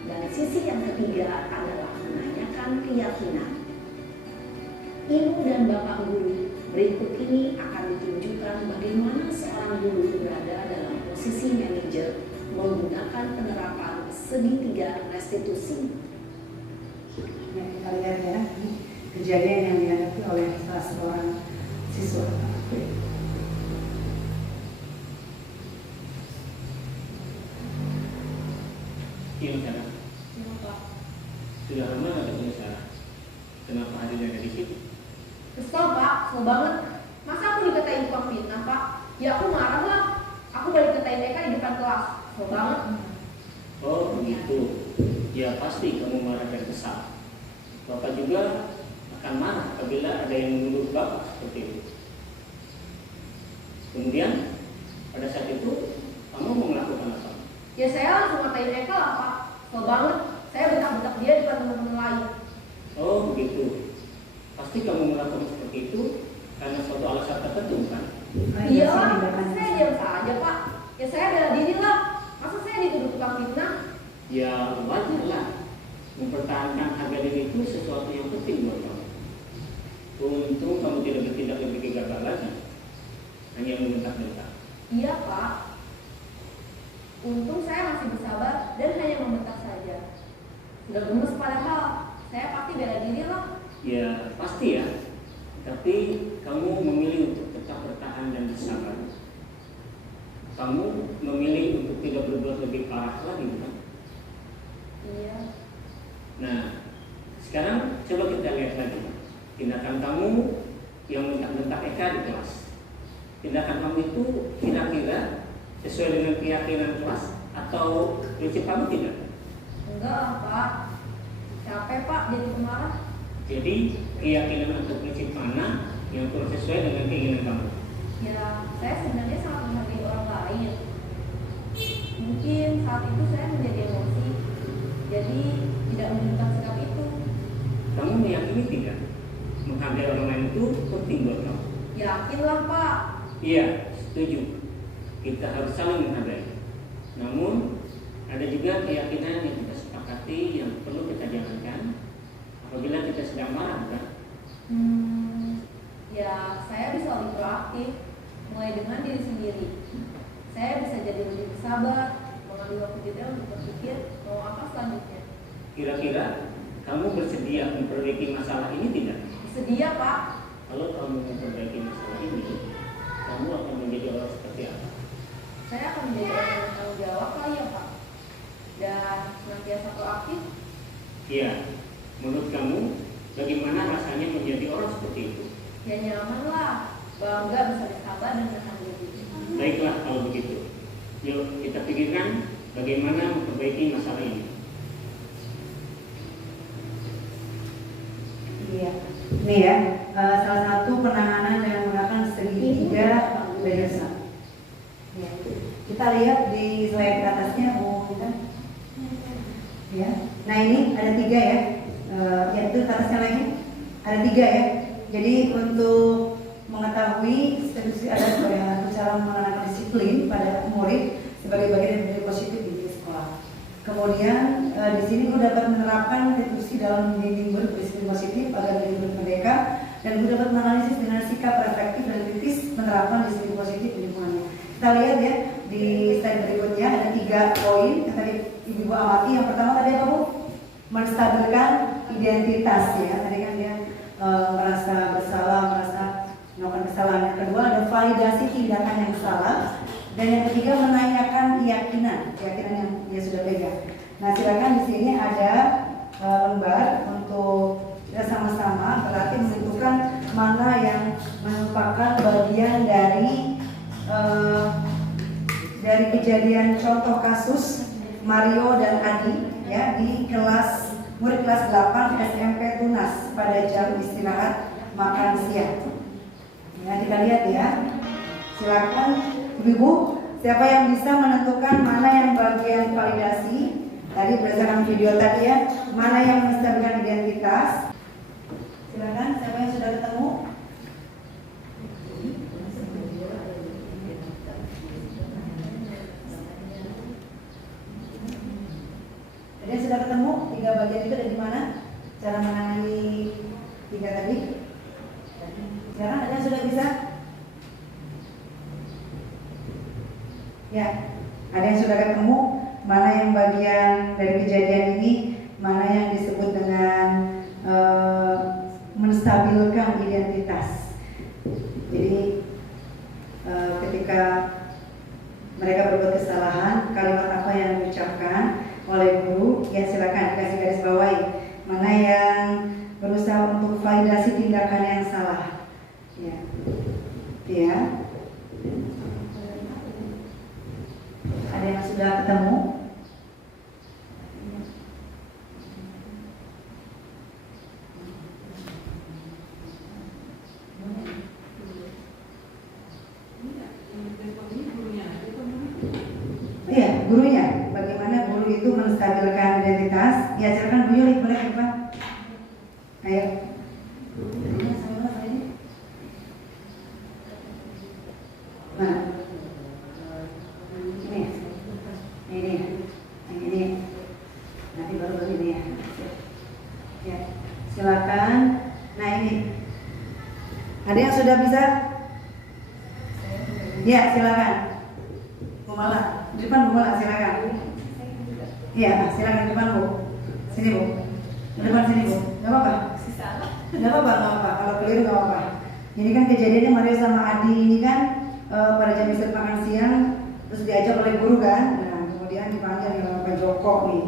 Dan sisi yang ketiga adalah menanyakan keyakinan. Ibu dan bapak guru, berikut ini akan ditunjukkan bagaimana seorang guru berada dalam posisi manajer menggunakan penerapan segitiga restitusi. Nah, kita lihat ya, kejadian yang dihadapi oleh salah seorang siswa. Iya, Sarah. Kenapa? Sudah lama nggak ketemu Sarah? Kenapa hadirnya ada di sini? Kesel pak, kesel banget. Masa aku dikatain tukang fitnah pak? Ya aku marah lah. Aku balik katain mereka di depan kelas. Kesel banget. Oh, begitu. Ya pasti kamu marah dan kesal. Bapak juga akan marah apabila ada yang menuduh Bapak seperti itu. Kemudian pada saat itu kamu mau melakukan apa? Ya saya langsung ngatain Eka lah pak. Kesel banget. Saya bentak-bentak dia di depan teman-teman lain. Oh, begitu. Pasti kamu melakukan seperti itu karena suatu alasan tertentu, kan? Iya, saya bela diri lah. Masa saya dituduh tukang fitnah? Ya wajar lah. Mempertahankan harga diri itu sesuatu yang penting buat kamu. Untung kamu tidak bertindak lebih gegabah lagi, hanya membentak-bentak. Iya Pak. Untung saya masih bersabar dan hanya membentak saja. Sudah gemes padahal. Saya pasti bela diri lah. Ya pasti ya. Tapi kamu memilih untuk tetap bertahan dan bersabar. Kamu memilih untuk tidak berbuat lebih parah lagi, bukan? Iya. Nah, sekarang coba kita lihat lagi tindakan kamu yang bentak-bentak Eka di kelas. Tindakan kamu itu kira-kira sesuai dengan keyakinan kelas atau prinsip kamu tidak? Enggak lah Pak. Capek Pak jadi pemarah. Jadi keyakinan atau prinsip mana yang kurang sesuai dengan keinginan kamu? Ya, saya sebenarnya sangat menghargai orang lain. Mungkin saat itu saya menjadi emosi, jadi tidak menunjukkan sikap itu. Kamu meyakini tidak menghargai orang lain itu penting buat kamu? Yakinlah Pak. Iya, setuju. Kita harus saling menghargai. Namun ada juga keyakinan yang kita sepakati yang perlu kita jalankan apabila kita sedang marah, kan? Ya, saya bisa lebih proaktif, mulai dengan diri sendiri. Saya bisa jadi lebih bersabar, mengambil waktu jeda untuk berpikir mau apa selanjutnya. Kira-kira kamu bersedia memperbaiki masalah ini tidak? Sedia Pak. Kalau kamu memperbaiki masalah ini, kamu akan menjadi orang seperti apa? Saya akan menjadi orang yang bertanggung jawab kali ya Pak. Dan senantiasa proaktif. Iya, menurut kamu bagaimana rasanya menjadi orang seperti itu? Ya nyaman lah, bangga bisa bersabar dan menahan diri. Baiklah kalau begitu. Yuk kita pikirkan bagaimana memperbaiki masalah ini. Iya, nih ya, salah satu penanganan yang menggunakan segitiga biasa. Ya. Kita lihat di slide atasnya, kita. Ya, nah ini ada 3 ya, yaitu atasnya lagi ada 3 ya. Jadi untuk mengetahui institusi ada sebagai cara menanamkan disiplin pada murid sebagai bagian dari positif di sekolah. Kemudian di sini gue dapat menerapkan institusi dalam membimbing murid berdisiplin positif agar menjadi murid merdeka, dan gue dapat menganalisis dengan sikap reflektif dan kritis menerapkan disiplin positif di lingkungannya. Kita lihat ya di slide berikutnya ada 3 poin yang tadi Ibu amati. Yang pertama tadi apa Bu? Menstabilkan identitas ya. Tadi kan dia merasa bersalah, merasa melakukan kesalahan. Yang kedua ada validasi tindakan yang salah, dan yang ketiga menanyakan keyakinan yang dia sudah pegang. Nah silakan di sini ada lembar untuk kita sama-sama berarti menentukan mana yang merupakan bagian dari kejadian contoh kasus Mario dan Adi ya di murid kelas 8 SMP Tunas pada jam istirahat makan siang. Ya, kita lihat ya. Silakan Ibu, siapa yang bisa menentukan mana yang bagian validasi tadi berdasarkan video tadi ya, mana yang menstabilkan identitas. Silakan, siapa yang sudah ketemu? Jadi sudah ketemu 3 bagian itu ada di mana? Cara menangani 3 tadi. Sekarang ada yang sudah bisa? Ya, ada yang sudah ketemu mana yang bagian dari kejadian ini, mana yang disebut dengan menstabilkan identitas. Jadi ketika mereka berbuat kesalahan, kalimat apa yang diucapkan oleh guru, ya silakan dikasih garis bawahi mana yang berusaha untuk validasi tindakan yang salah. Ya, ya. Ada yang sudah ketemu? Iya, gurunya. Bagaimana guru itu menstabilkan identitas? Ya, silakan Bu Yuli, boleh Pak. Ayo. Nah, ini sudah bisa? Ya, silakan. Bu Mala, di depan Bu Mala, silakan. Iya, silakan di depan Bu. Sini Bu. Di depan sini Bu. Gak apa-apa. Gak apa-apa. Kalau keliru gak apa-apa. Ini kan kejadiannya Mario sama Adi ini kan pada jam istirahat makan siang terus diajak oleh guru kan. Nah, kemudian dipanggil oleh Pak Joko nih.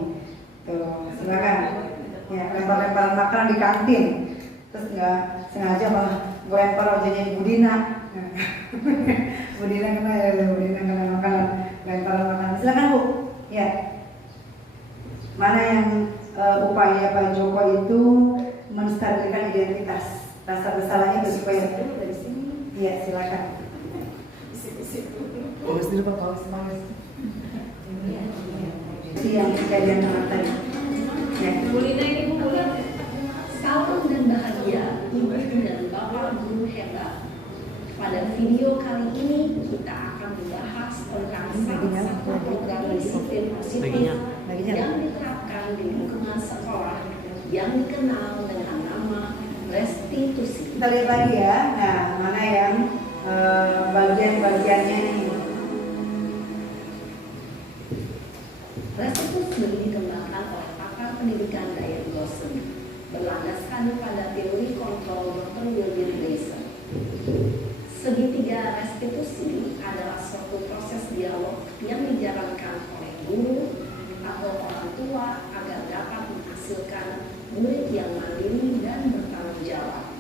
Tuh, silakan. Ya, lempar-lemparan makanan di kantin. Terus nggak sengaja malah lempar wajahnya Ibu Dina. Nah, Bu Dina kena makanan, lemparan makanan. Silakan Bu. Ya. Mana yang upaya Pak Joko itu menstabilkan identitas, rasa bersalahnya itu supaya dari sini. Iya, silakan. Terus dulu Pak Paus semangat. Yang kejadian tadi. Ya. Bulina ini bukan salam dan bahagia ibu dan bapak guru hebat. Pada video kali ini kita akan membahas tentang salah satu program disiplin positif yang diterapkan di lingkungan sekolah yang dikenal dengan nama restitusi. Kita lihat lagi ya. Nah, mana yang bagian-bagiannya nih? Restitusi dikembangkan oleh pakar pendidikan Diane Lawson berlandaskan pada teori kontrol Dr. William Blaser. Segitiga restitusi adalah suatu proses dialog yang dijalankan oleh guru atau orang tua agar dapat menghasilkan murid yang mandiri dan bertanggung jawab.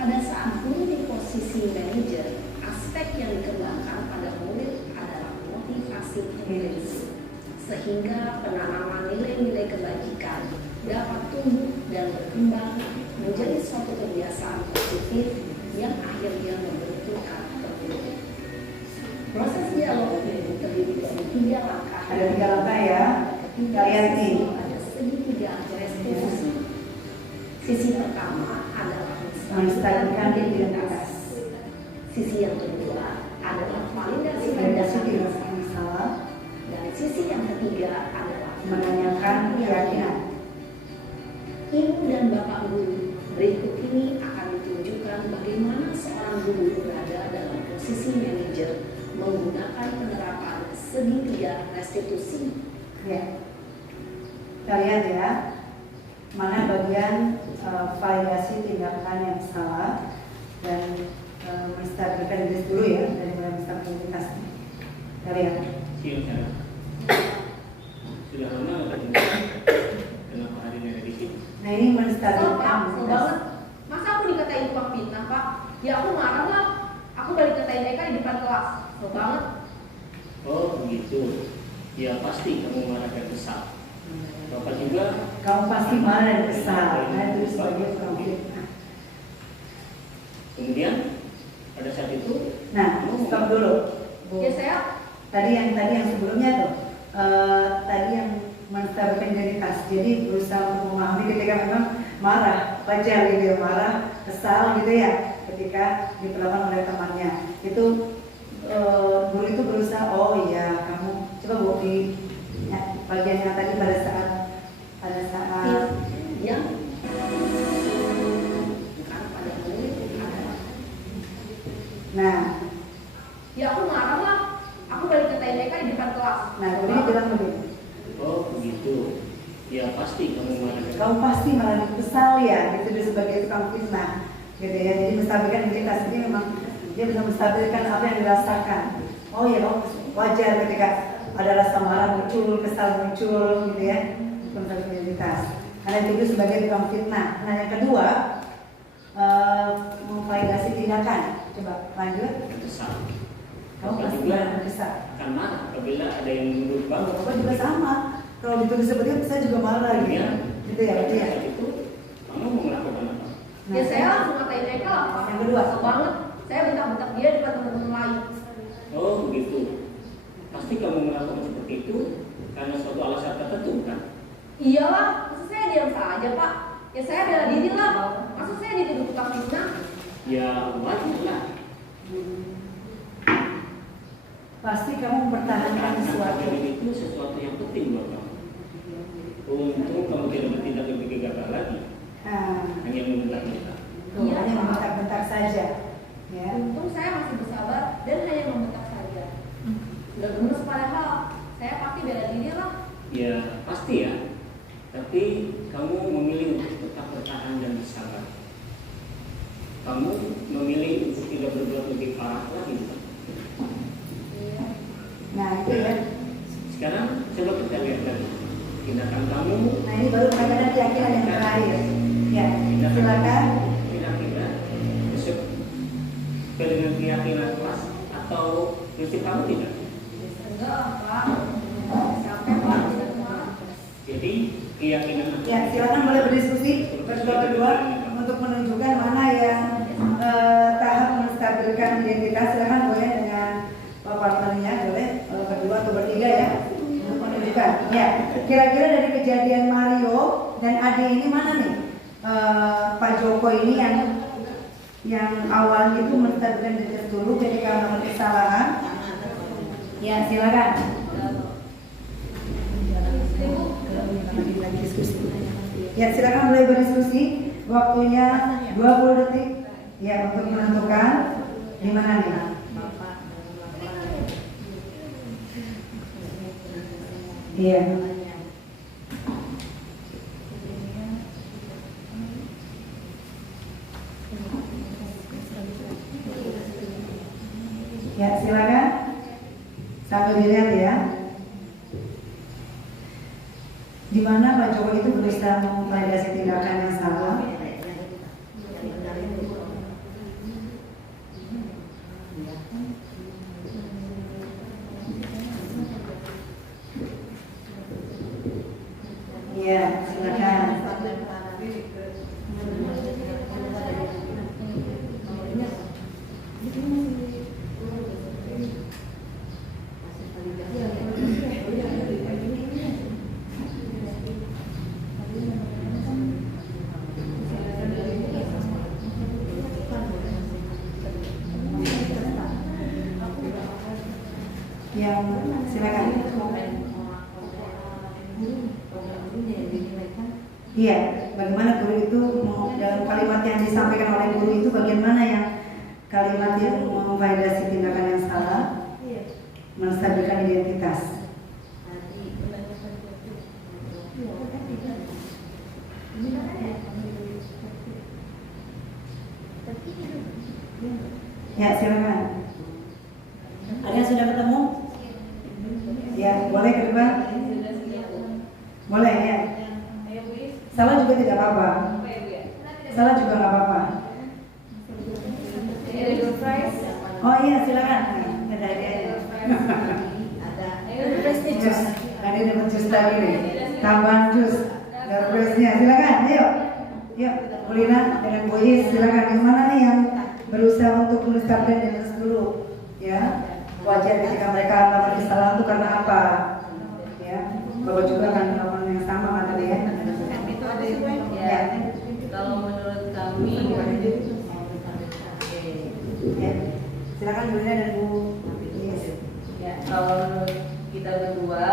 Pada saat guru di posisi manajer, aspek yang dikembangkan pada murid adalah motivasi prinsip, sehingga penanaman nilai-nilai kebajikan dapat tumbuh dan berkembang menjadi suatu kebiasaan positif yang akhirnya membentuk karakter murid. Proses dialog ini terdiri dari 3 langkah. Ada 3 langkah ya. Kalian nih. Ada segitiga restitusi. Sisi pertama adalah menstabilkan identitas. Sisi yang kedua adalah validasi masalah. dan sisi yang ketiga adalah Menanyakan keyakinan. Ibu dan bapak guru, berikut ini akan ditunjukkan bagaimana seorang guru berada dalam posisi manajer menggunakan penerapan segitiga restitusi. Ya. Kita lihat ya. Mana bagian validasi tindakan yang salah dan menstabilkan diri dulu ya, dari mulai menstabilkan. Kita lihat. Siang. Sudah lama nggak ketemu? Kenapa hari ini ada di sini? Nah ini menstabilkan. banget. Masa aku dikatain tukang fitnah, Pak? Ya aku marah lah. Aku balik katain Eka di depan kelas. Kesel banget. Oh begitu. Ya pasti kamu marah dan kesal. Bapak juga. Kamu pasti marah dan kesal. Nah itu sebagai konflik. Kemudian pada saat itu. Nah, stop dulu. Bu. Ya saya Tadi yang sebelumnya tuh, tadi yang menstabilkan identitas. Jadi berusaha untuk memahami ketika memang marah, wajar gitu ya, marah, kesal gitu ya, ketika diperlakukan oleh temannya. Itu guru itu berusaha, oh iya kamu coba Bu di ya, bagian yang tadi pada saat yang bukan pada murid adalah nah aku marah lah. Aku balik katain Eka di depan kelas. Nah, ini bilang begini. Oh begitu. Ya pasti kamu marah. Kamu pasti malah kesal ya, gitu sebagai tukang fitnah, gitu ya. Jadi menstabilkan identitas ini memang dia bisa menstabilkan apa yang dirasakan. Oh ya, wajar ketika ada rasa marah muncul, kesal muncul, gitu ya. Menstabilkan identitas. Karena itu sebagai tukang fitnah. Nah yang kedua, memvalidasi tindakan. Coba lanjut. Kesal. Kamu Bapak pasti juga marah kesal. akan marah apabila ada yang menurut Bapak. Bapak juga sama. Kalau ditulis seperti itu saya juga marah gitu. Ya. Gitu ya, berarti ya. Saat itu kamu mau melakukan apa? Nah, Ya saya langsung ngatain Eka lah. Pak. Yang kedua. Kesel banget. Saya bentak-bentak dia di depan teman-teman lain. Oh begitu. Pasti kamu melakukan seperti itu karena suatu alasan tertentu kan? Iyalah, masa saya diam saja Pak? Ya saya bela diri lah. Masa saya dituduh tukang fitnah? Ya wajar lah. Pasti kamu mempertahankan sesuatu. Itu sesuatu yang penting buat kamu. Untung kamu tidak bertindak lebih gegabah lagi. Nah, Hanya membentak kita. hanya membentak-bentak saja. Ya. Untung saya masih bersabar dan hanya membentak saja. Udah gemes padahal saya pasti bela diri lah. Ya pasti ya. Tapi kamu memilih untuk tetap bertahan dan bersabar. Kamu memilih untuk tidak berbuat lebih parah lagi. Nah itu ya. Sekarang coba kita lihat lagi tindakan kamu. Nah ini baru bagaimana keyakinan yang terakhir. Ya, silakan. Kira-kira sesuai dengan keyakinan kelas atau prinsip kamu tidak? Enggak, Pak. Sampai Pak tidak Pak. Jadi keyakinan Ya, silakan boleh berdiskusi berdua untuk menunjukkan mana yang tahap menstabilkan identitas. Silakan boleh dengan partnernya, boleh berdua atau bertiga ya untuk menunjukkan. Ya, kira-kira dari kejadian Mario dan Ade ini mana nih? Pak Joko ini yang awalnya itu menstabilkan identitas dulu ketika melakukan kesalahan. Ya, silakan. Ya, silakan mulai berdiskusi. Waktunya 20 detik. Ya, untuk menentukan di mana nih. Iya. Ya, silakan. Sambil dilihat ya. Di mana Pak Joko itu berusaha memvalidasi tindakan yang salah. Iya, silakan. Yang silakan. Iya, bagaimana guru itu dalam kalimat yang disampaikan oleh guru itu bagian mana yang kalimat yang memvalidasi tindakan yang salah, menstabilkan identitas. Ya, silakan. Ada yang sudah ketemu? Ya, boleh ke depan? Boleh ya. Salah juga tidak apa-apa. Salah juga nggak apa-apa. Oh iya, silakan. Ada hadiahnya. Jus. Ada dapat jus lagi nih. Tambahan jus. Garpresnya. Silakan. Ayo. Yuk, Polina dengan Boyis. Silakan. Yang mana nih yang berusaha untuk menstabilkan identitas dulu? Ya. Wajar ketika mereka melakukan kesalahan itu karena apa? Ya. Bapak juga akan melakukan yang sama kan tadi ya. Ya, kalau menurut kami Ya. Silakan Bu Lina dan Bu Yes. ya, kalau menurut kita berdua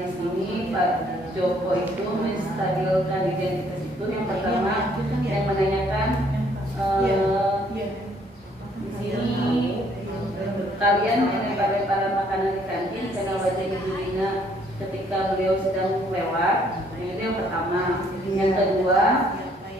di sini Pak Joko itu menstabilkan identitas itu yang pertama yang menanyakan di sini kalian melempar-lemparan makanan di kantin karena wajahnya Bu Lina ketika beliau sedang lewat. Itu yang pertama. Yang kedua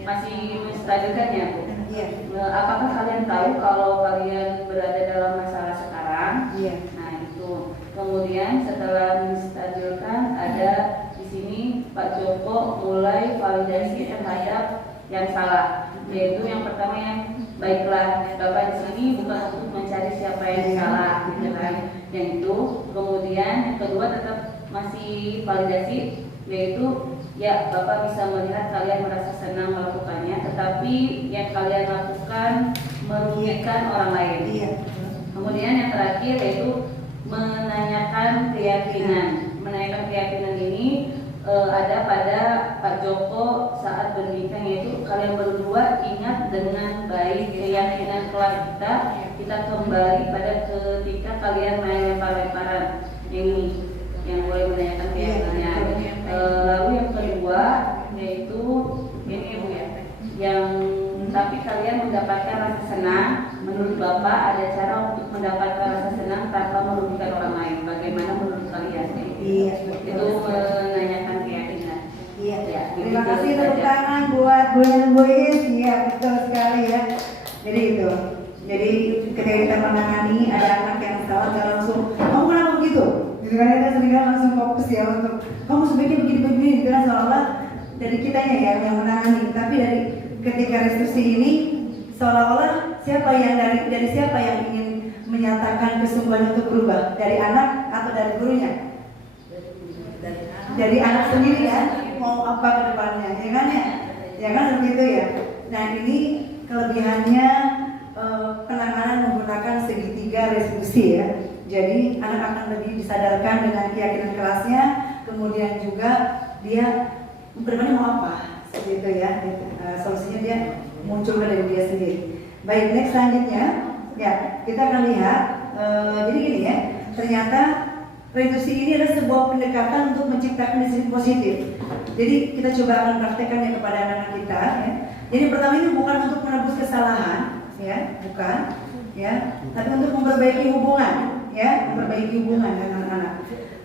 masih menstabilkan ya Bu. Iya. Apakah kalian tahu kalau kalian berada dalam masalah sekarang? Iya. Nah itu. Kemudian setelah menstabilkan ada di sini Pak Joko mulai validasi terhadap yang salah. Yaitu yang pertama yang baiklah Bapak di sini bukan untuk mencari siapa yang salah, gitu kan? Yang itu. Kemudian yang kedua tetap masih validasi, yaitu ya Bapak bisa melihat kalian merasa senang melakukannya, tetapi yang kalian lakukan merugikan orang lain. Iya. Kemudian yang terakhir yaitu menanyakan keyakinan. Menanyakan keyakinan ini ada pada Pak Joko saat berbincang, yaitu kalian berdua ingat dengan baik keyakinan kelas kita kembali pada ketika kalian main lempar-lemparan ini yang boleh menanyakan keyakinannya. Lalu yang kedua yaitu ini Bu ya, yang tapi kalian mendapatkan rasa senang Menurut Bapak ada cara untuk mendapatkan rasa senang tanpa merugikan orang lain. Bagaimana menurut kalian? Iya, Itu menanyakan keyakinan. Iya. Ya, Terima begitu kasih saja. tepuk tangan buat Boyin. Iya, betul sekali ya. Jadi itu. Jadi ketika kita menangani ada anak yang salah, kita langsung, kamu kenapa begitu? Gitu kan kita sebenarnya langsung fokus ya untuk kamu sebaiknya begini-begini, gitu kan seolah-olah dari kitanya ya yang menangani. Tapi dari ketika restitusi ini seolah-olah siapa yang dari siapa yang ingin menyatakan kesungguhan untuk berubah, dari anak atau dari gurunya? Dari anak sendiri kan, mau apa ke depannya, ya kan ya? Ya kan seperti itu ya. Nah ini kelebihannya penanganan menggunakan segitiga restitusi ya. Jadi anak akan lebih disadarkan dengan keyakinan kerasnya, kemudian juga dia berdepannya mau apa, seperti itu ya. Solusinya dia muncul dari dia sendiri. Baik, next selanjutnya ya kita akan lihat. Jadi gini ya, ternyata restitusi ini adalah sebuah pendekatan untuk menciptakan disiplin positif. Jadi kita coba akan praktekkannya kepada anak-anak kita ya. Jadi pertama ini bukan untuk menebus kesalahan ya, bukan ya, tapi untuk memperbaiki hubungan ya, memperbaiki hubungan dengan anak-anak.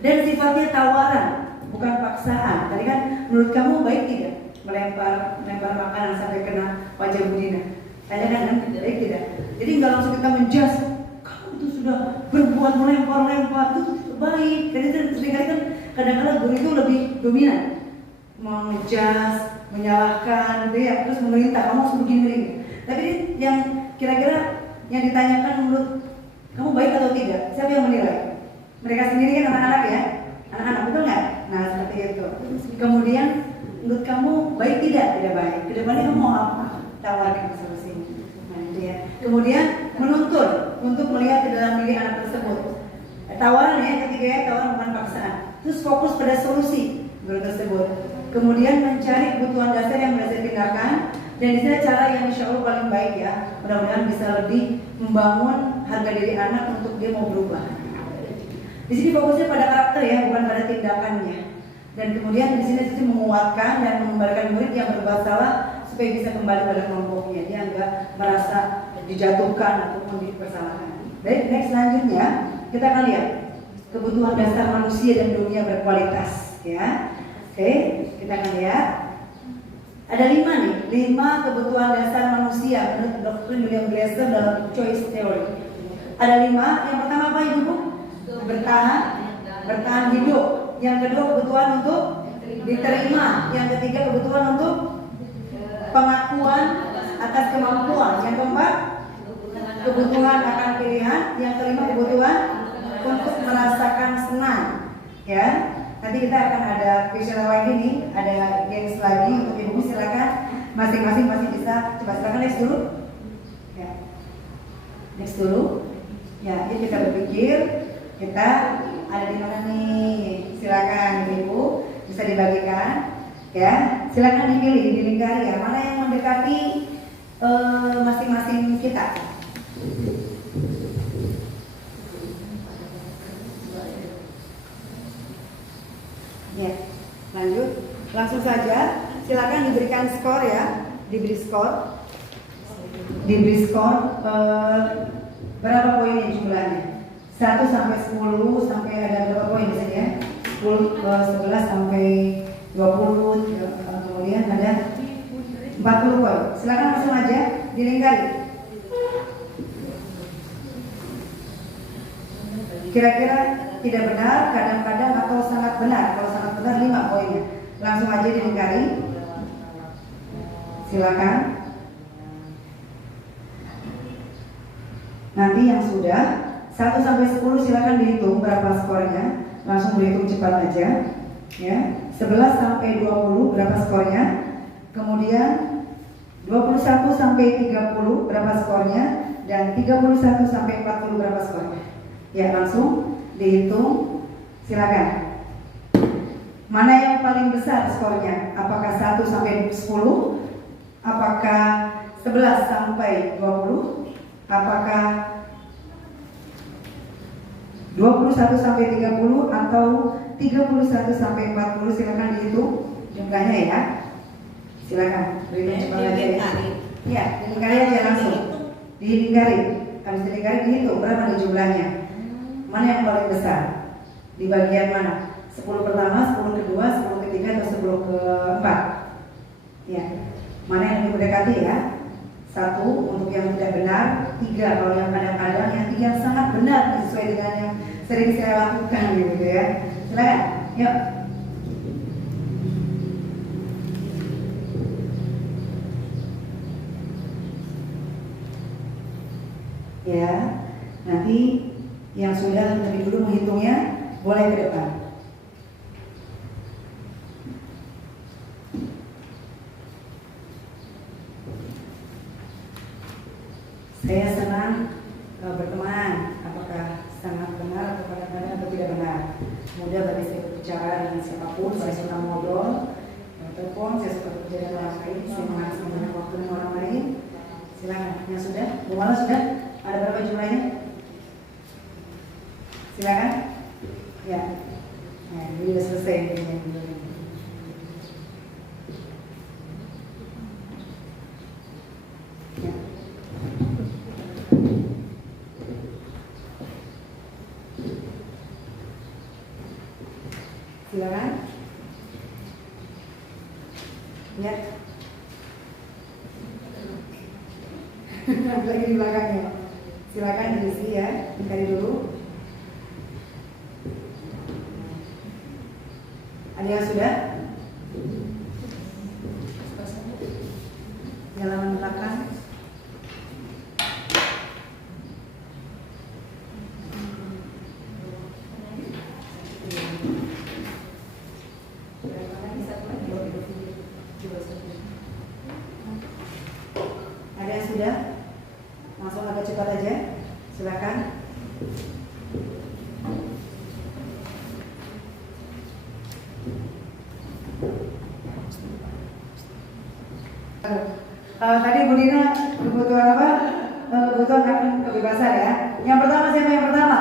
Dan sifatnya tawaran, bukan paksaan. Tadi kan menurut kamu baik tidak melempar makanan sampai kena wajah Budina? Tanya kan baik tidak? Jadi nggak langsung kita menjas, kamu itu sudah berbuat melempar itu baik. Jadi seringkali kan kadang-kadang guru itu lebih dominan, mengejas, menyalahkan gitu ya, terus memerintah kamu harus begini. Tapi yang kira-kira yang ditanyakan menurut kamu baik atau tidak, siapa yang menilai? Mereka sendiri kan anak-anak ya, anak-anak betul nggak? Nah seperti itu. Kemudian menurut kamu baik tidak baik, kedepannya kamu mau apa? Tawarkan solusinya. Nah itu ya. Kemudian menuntut untuk melihat ke dalam diri anak tersebut. Tawaran ya, ketiga ya, tawaran bukan paksaan. Terus fokus pada solusi guru tersebut. Kemudian mencari kebutuhan dasar yang berhasil tindakan. Dan di sini cara yang insya Allah paling baik ya, mudah-mudahan bisa lebih membangun harga diri anak untuk dia mau berubah. Di sini fokusnya pada karakter ya, bukan pada tindakannya. Dan kemudian di sini menguatkan dan mengembalikan murid yang berbuat salah supaya bisa kembali pada kelompoknya. Dia enggak merasa dijatuhkan ataupun dipersalahkan. Baik, next selanjutnya kita akan lihat kebutuhan dasar manusia dan dunia berkualitas ya. Oke, kita akan lihat. Ada 5 nih, 5 kebutuhan dasar manusia menurut Dr. William Glasser dalam Choice Theory. Ada 5, yang pertama apa Ibu? Bertahan hidup. Yang kedua kebutuhan untuk diterima. Yang ketiga kebutuhan untuk pengakuan atas kemampuan. Yang keempat kebutuhan akan pilihan. Yang kelima kebutuhan untuk merasakan senang. Ya. Nanti kita akan ada visual lagi nih, ada games lagi untuk ibu, silakan masing-masing masih bisa. Coba silakan next dulu. Ya. Next dulu. Ya, jadi kita berpikir kita ada di mana nih? Silakan ibu bisa dibagikan. Ya, silakan dipilih, dilingkari ya. Mana yang mendekati masing-masing kita. Ya, lanjut. Langsung saja, silakan diberikan skor ya, diberi skor. Berapa poinnya jumlahnya? 1 sampai 10 sampai ada berapa poin biasanya? 10 ke 11 sampai 20, kemudian ada 40 poin. Silakan langsung aja dilingkari. Kira-kira tidak benar, kadang-kadang atau sangat benar. Kalau sangat benar 5 poinnya. Langsung aja dilingkari. Silakan. Nanti yang sudah 1 sampai 10 silakan dihitung berapa skornya. Langsung berhitung cepat aja. Ya. 11 sampai 20 berapa skornya? Kemudian 21 sampai 30 berapa skornya? Dan 31 sampai 40 berapa skornya? Ya, langsung dihitung, silakan. Mana yang paling besar skornya? Apakah 1 sampai 10? Apakah 11 sampai 20? Apakah 21 sampai 30 atau 31 sampai 40? Silakan dihitung jumlahnya ya. Silakan, berikan cepat aja ya. Ya, dilingkari aja langsung. Dilingkari. Habis dilingkari dihitung berapa nih jumlahnya. Mana yang paling besar? Di bagian mana? 10 pertama, 10 kedua, 10 ketiga, atau 10 keempat? Ya. Mana yang lebih mendekati ya? 1 untuk yang tidak benar, 3 kalau yang kadang-kadang, yang 3 yang sangat benar sesuai dengan yang sering saya lakukan gitu ya. Silakan, yuk. Ya, nanti yang sudah lebih dulu menghitungnya boleh ke depan. Saya senang berteman, apakah sangat benar atau kadang-kadang atau tidak benar. Mudah bagi saya berbicara dengan siapapun, saya suka ngobrol, telepon, saya suka bekerja dengan orang lain, saya menghabiskan waktu dengan orang lain. Silakan, yang sudah, Bumala sudah, ada berapa jumlahnya? Silakan. Ya, nah, ini sudah selesai. Ya. Silakan. Ya. Lagi di belakangnya. Silakan diisi ya. Dikali dulu. Ada yang sudah? Halaman belakang. Ada yang sudah? Langsung agak cepat aja. Silakan. Tadi Bu Dina kebutuhan apa? Kebutuhan akan kebebasan ya. Yang pertama siapa yang pertama?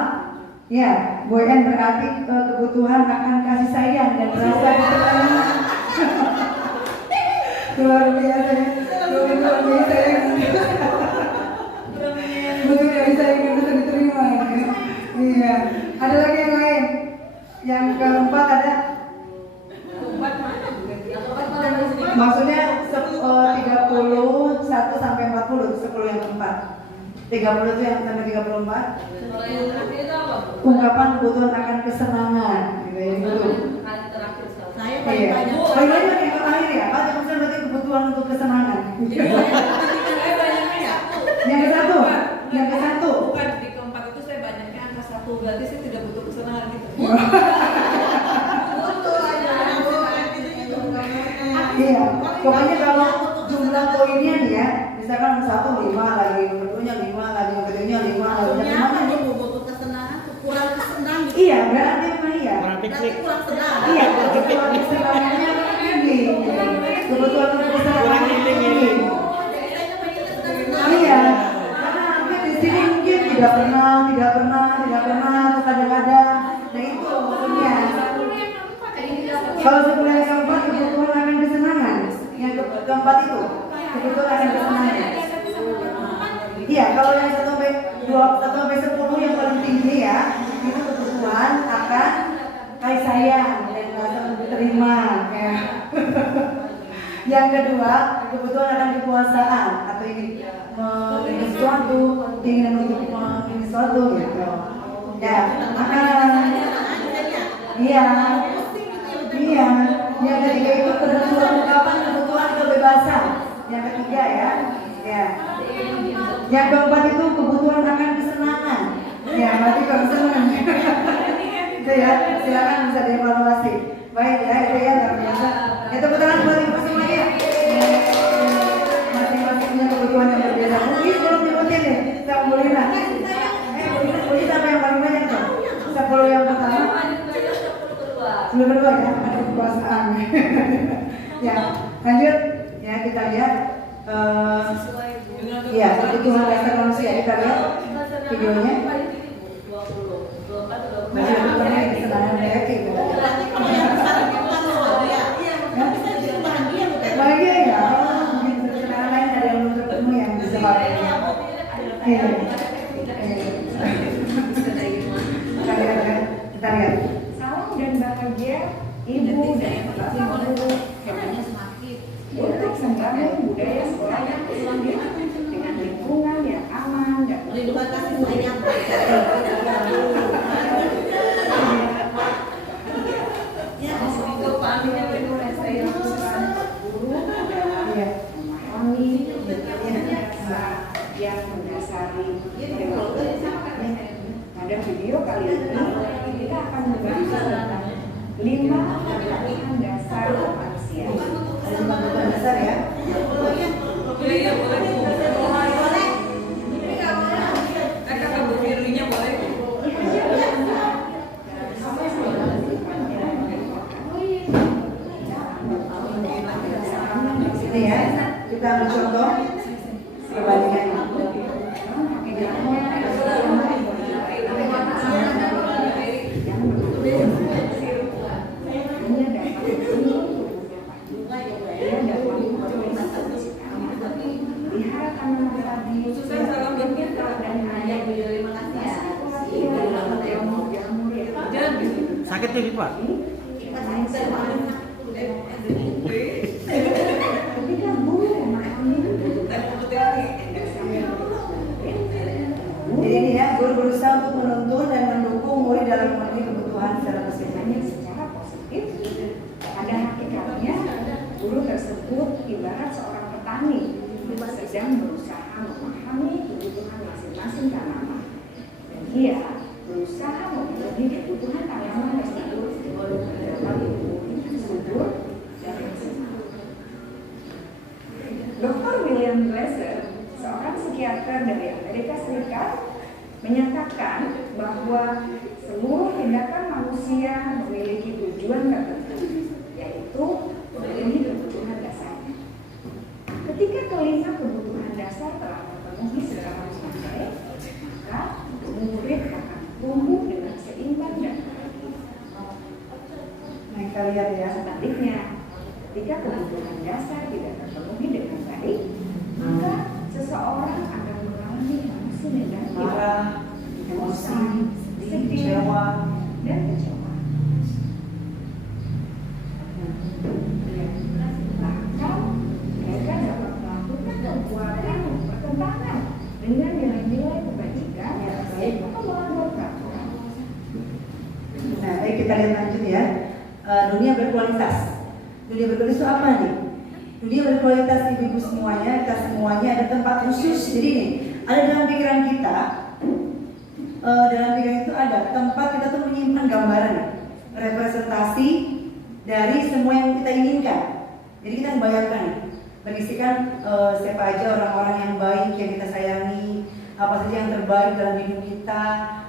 Ya, Bu En berarti kebutuhan akan kasih sayang dan rasa luar biasa ya. Luar biasa ya. Betul ya, bisa yang bisa diterima ya. Iya. Ada lagi yang lain? Yang keempat ada? Maksudnya 31 sampai 40, 10 yang keempat. 30 itu yang sampai 34. Ungkapan kebutuhan akan kesenangan. Gitu ya, gitu. Saya paling banyak. Paling banyak yang terakhir ya. Apa maksudnya berarti kebutuhan untuk kesenangan? Yang ke satu. Yang ke satu. Bukan di keempat itu saya banyaknya angka 1, berarti saya tidak butuh kesenangan gitu. Iya, pokoknya kalau jumlah poinnya nih ya, misalkan 1 5 lagi, yang keduanya 5 lagi, yang ketiganya 5 lagi, yang Maksudnya mana? dia butuh kesenangan, kurang kesenangan gitu. Iya, berarti apa iya? Berarti kurang senang. Iya, kebutuhan kesenangannya tinggi. Kebutuhan kesenangannya tinggi. Iya, karena mungkin di sini mungkin tidak pernah, atau kadang-kadang. Nah itu maksudnya. Kalau 10 yang keempat kebutuhan akan kesenangan. Yang keempat itu kebutuhan akan kesenangan. Iya, kalau yang 1 sampai 10 yang paling tinggi ya, itu kebutuhan akan kasih sayang dan rasa diterima. Ya. Yang kedua, kebutuhan akan kekuasaan atau ingin sesuatu, ingin untuk sesuatu gitu. Ya, iya. Iya, yang ketiga itu ungkapan kebutuhan kebebasan. Yang ketiga ya, ya. Yang keempat itu kebutuhan akan kesenangan. Ya, berarti kesenangan. Itu ya, silakan bisa dievaluasi. Baik ya, itu ya luar biasa. Itu kebetulan buat ibu semuanya. Masing-masing punya kebutuhan yang berbeda. Mungkin belum nyebutin nih, sama Bu Lina. Bu Lina sampai yang paling banyak tuh. 10 yang pertama. Sebelum kedua ya, ada kekuasaan. Ya, lanjut ya kita lihat. Ya, kebutuhan dasar manusia kita lihat videonya. Masih ada pernah kesenangan kreatif. Bahagia ya, mungkin kesenangan lain ada yang belum ketemu yang bisa bahagia. Kita lihat. Salam dan bahagia Ibu dan Bapak Guru untuk membangun budaya sekolah yang islami dengan lingkungan yang aman dan Perlindungan kasih sayang. memahami yang mendasari. Pada video kali ini kita akan membahas tentang 5 kebutuhan dasar manusia. Ada 5 kebutuhan dasar ya. Ini ya, kita ambil contoh perbandingan. Sakit ya Pak? Jadi ini ya, guru berusaha untuk menuntun dan mendukung murid dalam memenuhi kebutuhan secara positif. Pada hakikatnya, guru tersebut ibarat seorang petani sedang berusaha memahami kebutuhan masing-masing tanaman. Dan dia berusaha memenuhi kebutuhan tanaman tersebut dapat subur dan maksimal. Dr. William Glasser, seorang psikiater dari Amerika Serikat, menyatakan bahwa seluruh tindakan manusia memiliki tujuan tertentu, yaitu memenuhi kebutuhan dasarnya. Ketika kelima kebutuhan dasar telah terpenuhi secara memadai, maka murid akan tumbuh dengan seimbang dan bahagia. Nah, kita lihat ya. Sebaliknya, ketika kebutuhan dasar tidak terpenuhi dengan baik, maka seseorang akan mengalami emosi negatif, Marah, emosi, sedih, kecewa. dan kecewa. Bahkan mereka dapat melakukan perbuatan bertentangan dengan nilai-nilai kebajikan atau melanggar peraturan. Nah, baik kita lihat lanjut ya. Dunia berkualitas. Dunia berkualitas itu apa nih? Dunia berkualitas ibu-ibu semuanya, kita semuanya ada tempat khusus. Jadi nih, ada dalam pikiran kita, dalam pikiran itu ada tempat kita tuh menyimpan gambaran, representasi dari semua yang kita inginkan. Jadi kita membayangkan nih, berisikan siapa aja orang-orang yang baik yang kita sayangi, apa saja yang terbaik dalam hidup kita,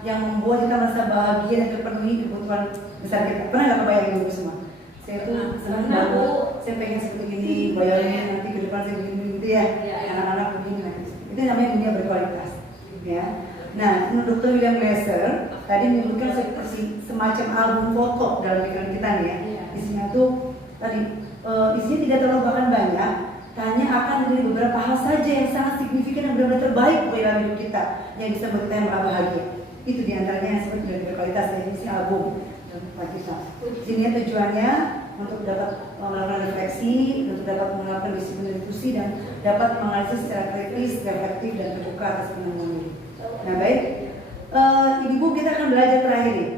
yang membuat kita merasa bahagia dan terpenuhi kebutuhan besar kita. Pernah nggak kebayang ibu semua? Saya tuh senang banget, saya pengen seperti ini, bayangin nanti ke depan saya begini gitu ya, anak-anak begini lah. Itu namanya dunia berkualitas, ya. Nah, menurut Dr. William Glasser tadi menyebutkan seperti semacam album foto dalam pikiran kita nih ya. Isinya tuh tadi isinya tidak terlalu bahkan banyak, hanya akan dari beberapa hal saja yang sangat signifikan dan benar-benar terbaik dalam hidup kita yang bisa membuat kita merasa bahagia. Itu diantaranya yang disebut dunia berkualitas, ya, isi album dalam kita. Sini tujuannya untuk dapat melakukan refleksi, untuk dapat melakukan diskusi dan dapat menganalisis secara kritis, reflektif dan terbuka atas penemuan diri. Nah baik, ibu kita akan belajar terakhir nih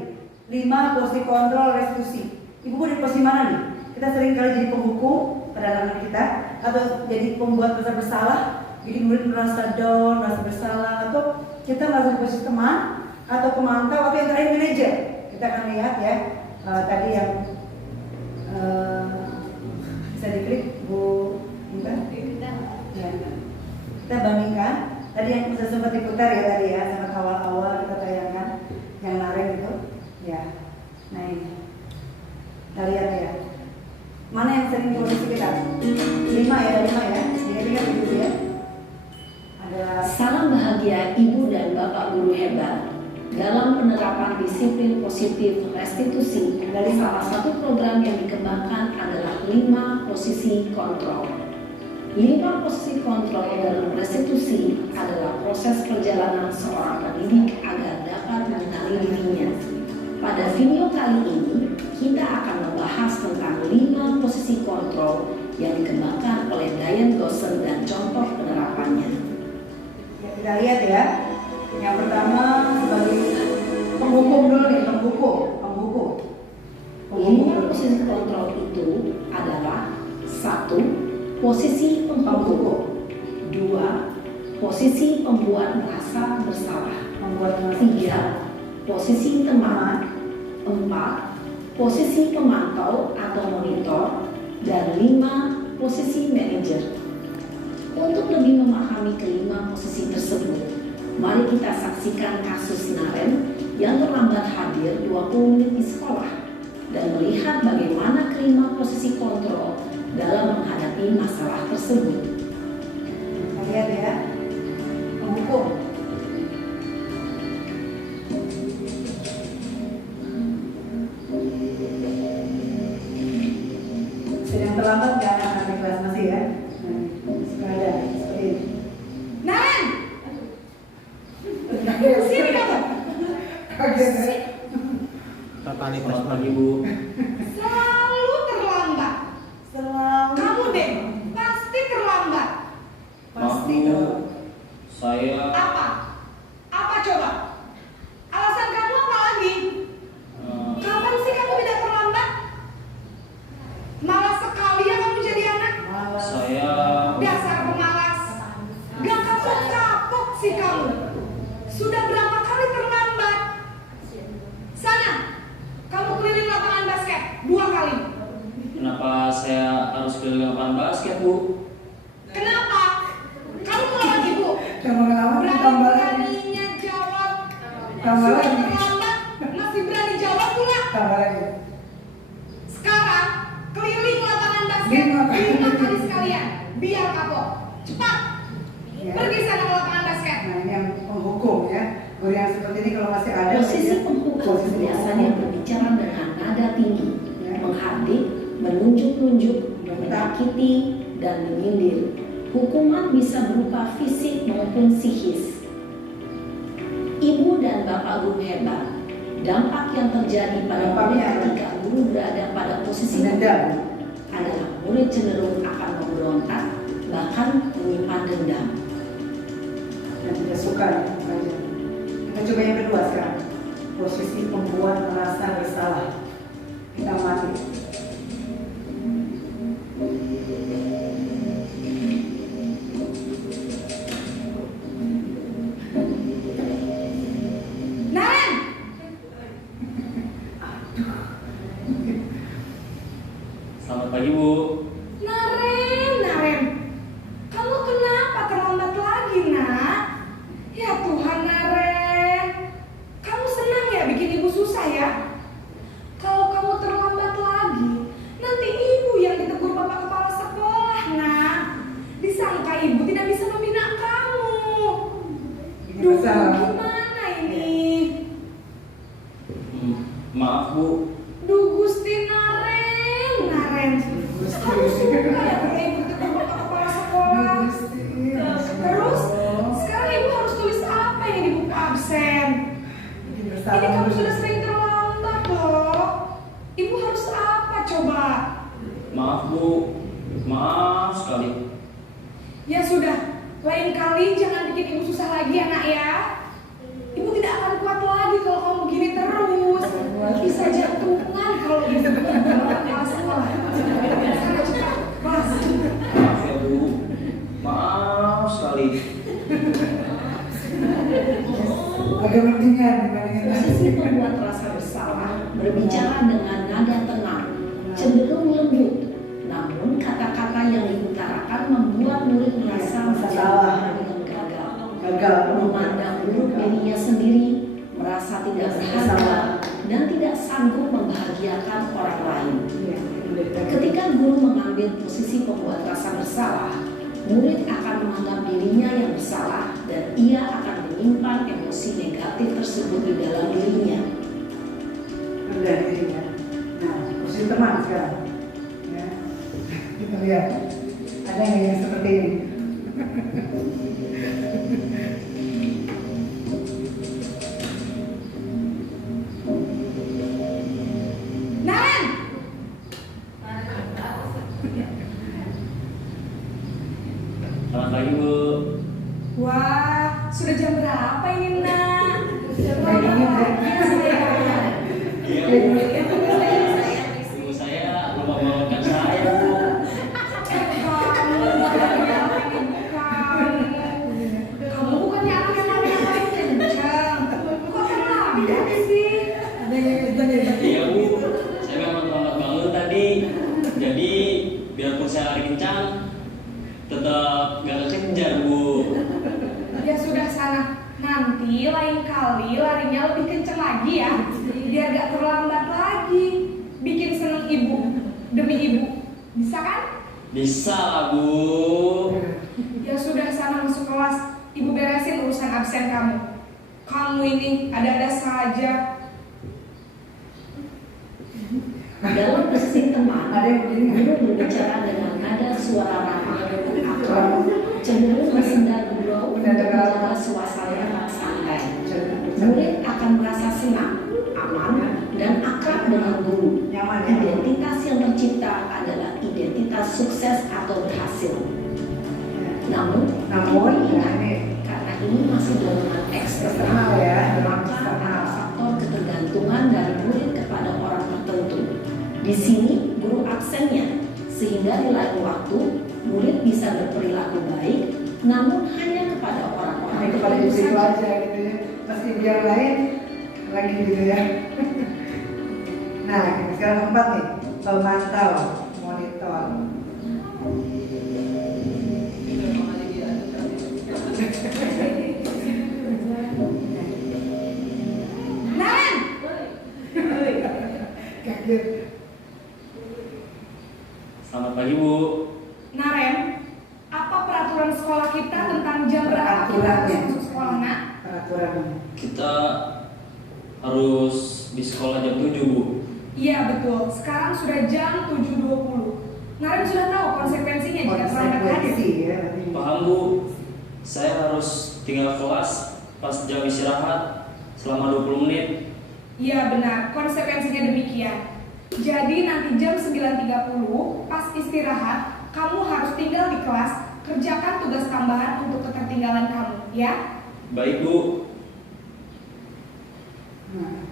5 posisi kontrol restitusi. Ibu di posisi mana nih? Kita sering kali jadi penghukum pada anak-anak kita, atau jadi pembuat merasa bersalah, jadi murid merasa down, merasa bersalah, atau kita merasa di posisi teman, atau pemantau, atau yang terakhir manajer. Kita akan lihat ya, tadi yang bisa diklik Bu Intan. Ya. Kita bandingkan tadi yang sudah sempat diputar ya tadi ya, sangat awal-awal kita tayangkan yang laren itu ya. Nah ini kita lihat ya, mana yang sering posisi kita? 5 ya, ada 5 ya, jadi begitu ya. Ada Salam bahagia Ibu dan Bapak Guru hebat. Dalam penerapan disiplin positif restitusi, dari salah satu program yang dikembangkan adalah 5 posisi kontrol. 5 posisi kontrol dalam restitusi adalah proses perjalanan seorang pendidik agar dapat mengenali dirinya. Pada video kali ini, kita akan membahas tentang 5 posisi kontrol yang dikembangkan oleh Diane Gosson dan contoh penerapannya. Ya, kita lihat ya. Yang pertama sebagai penghukum dulu nih, penghukum. 5 posisi kontrol itu adalah 1. Posisi penghukum, 2. Posisi pembuat merasa bersalah, 3. Posisi teman, 4. Posisi pemantau atau monitor, dan 5. Posisi manajer. Untuk lebih memahami kelima posisi tersebut, mari kita saksikan kasus Naren yang terlambat hadir 20 menit di sekolah dan melihat bagaimana kelima posisi kontrol dalam menghadapi masalah tersebut. Kita lihat ya. Penghukum. Sedang terlambat nggak anak-anak kelas masih ya? Suka ada seperti ini. Naren! Sini kamu! Selamat pagi Bu. Selalu terlambat. Kamu deh, pasti terlambat. Pasti Maaf, Bu. dong. Saya Apa? Apa coba? Alasan kamu apa lagi? Kapan sih kamu tidak terlambat? Malas sekali ya kamu jadi anak. saya Dasar pemalas. Gak kapok-kapok sih kamu. Sudah berapa kali terlambat? Sana, kamu keliling lapangan basket 2 kali. kenapa saya harus keliling lapangan basket Bu? Kenapa? Kamu mau lagi bu? Kamu ngelawan tambah lagi. Berani-beraninya jawab. Tambah Sudah lagi. terlambat, masih berani jawab pula. Tambah lagi. Sekarang keliling lapangan basket 5 kali sekalian. Biar kapok. Cepat. Ya. Pergi sana ke lapangan basket. Nah ini yang penghukum ya. Guru yang seperti ini kalau masih ada. Posisi penghukum biasanya berbicara dengan nada tinggi, menghardik, menunjuk-nunjuk, menyakiti, dan menyindir. Hukuman bisa berupa fisik maupun psikis. Ibu dan bapak guru hebat. Dampak yang terjadi pada murid ketika guru berada pada posisi penghukum adalah murid cenderung akan memberontak, bahkan menyimpan dendam. Dan tidak suka belajar. Kita coba yang kedua sekarang. Posisi pembuat merasa bersalah. Kita mati. Naren! Selamat pagi Bu. Naren. Kamu kenapa terlambat lagi nak? Ya Tuhan Naren. Kamu senang ya bikin ibu susah ya? Kalau kamu terlambat lagi, nanti ibu yang ditegur bapak kepala sekolah nak. Disangka ibu tidak bisa membina kamu. Duh, gimana ini? Maaf Bu. Duh Gusti Naren. Kamu suka ya kalau ibu ditegur bapak kepala sekolah? Terus, sekarang ibu harus tulis apa yang di buku absen? Ini kamu sudah sering terlambat loh. Ibu harus apa coba? Maaf Bu. Maaf sekali. Ya sudah, lain kali jangan bikin ibu susah lagi ya nak ya. Ibu tidak akan kuat lagi kalau kamu begini terus. Bisa jantungan kalau ibu kepala sekolah. Sana cepat, kelas. Maaf ya Bu. Maaf sekali. Agak mendingan dibandingin Posisi pembuat rasa bersalah berbicara dengan nada tenang, cenderung lembut. Namun kata-kata yang diutarakan membuat murid merasa Salah. dengan gagal. gagal. Memandang buruk dirinya sendiri, merasa tidak berharga, dan tidak sanggup membahagiakan orang lain. Ketika guru mengambil posisi pembuat rasa bersalah, murid akan menganggap dirinya yang bersalah dan ia akan menyimpan emosi negatif tersebut di dalam dirinya. Rendah dirinya. Nah, posisi teman sekarang. Ya. Kita lihat. Ada nggak yang seperti ini? pagi, Bu. Wah, sudah jam berapa ini, Nak? Pagi, Bu. Iya, Bu. Ibu saya lupa bangunkan saya, Bu. Kamu bukannya anak yang paling kencang. Kok terlambat sih? Iya, Bu. Saya memang terlambat bangun tadi. Jadi, biarpun saya lari kencang, tetap gak kekejar, Bu. Ya sudah sana. Nanti lain kali larinya lebih kencang lagi ya. Biar gak terlambat lagi. Bikin seneng ibu. Demi ibu. Bisa kan? Bisa lah, Bu. Ya sudah sana masuk kelas. Ibu beresin urusan absen kamu. Kamu ini ada-ada saja. Dalam sesi teman, guru berbicara dengan nada suara ramah dan akrab, cenderung bersenda gurau untuk menjaga suasana yang santai. Murid akan merasa senang, aman, dan akrab dengan guru. Identitas yang tercipta adalah identitas sukses atau berhasil. Namun ingat, karena ini masih dorongan eksternal, maka ada faktor ketergantungan dari murid kepada orang tertentu. Di sini guru absennya, sehingga di lain waktu murid bisa berperilaku baik, namun hanya kepada orang-orang Kepada tertentu itu saja. aja gitu ya. Pasti biar lain lagi gitu ya. Nah, sekarang keempat nih, pemantau, monitor. Naren! Kaget. Selamat pagi, Bu. Naren, apa peraturan sekolah kita tentang jam berapa kita harus Peraturannya. masuk sekolah, Nak? Peraturan. Kita harus di sekolah jam 7, Bu. Iya betul, sekarang sudah jam 7.20. Naren sudah tahu konsekuensinya jika terlambat hadir. Konsekuensi ya. Paham, Bu. Saya harus tinggal kelas pas jam istirahat selama 20 menit. Iya benar, konsekuensinya demikian. Jadi nanti jam 9.30 pas istirahat, kamu harus tinggal di kelas, kerjakan tugas tambahan untuk ketertinggalan kamu, ya? Baik, Bu. Nah,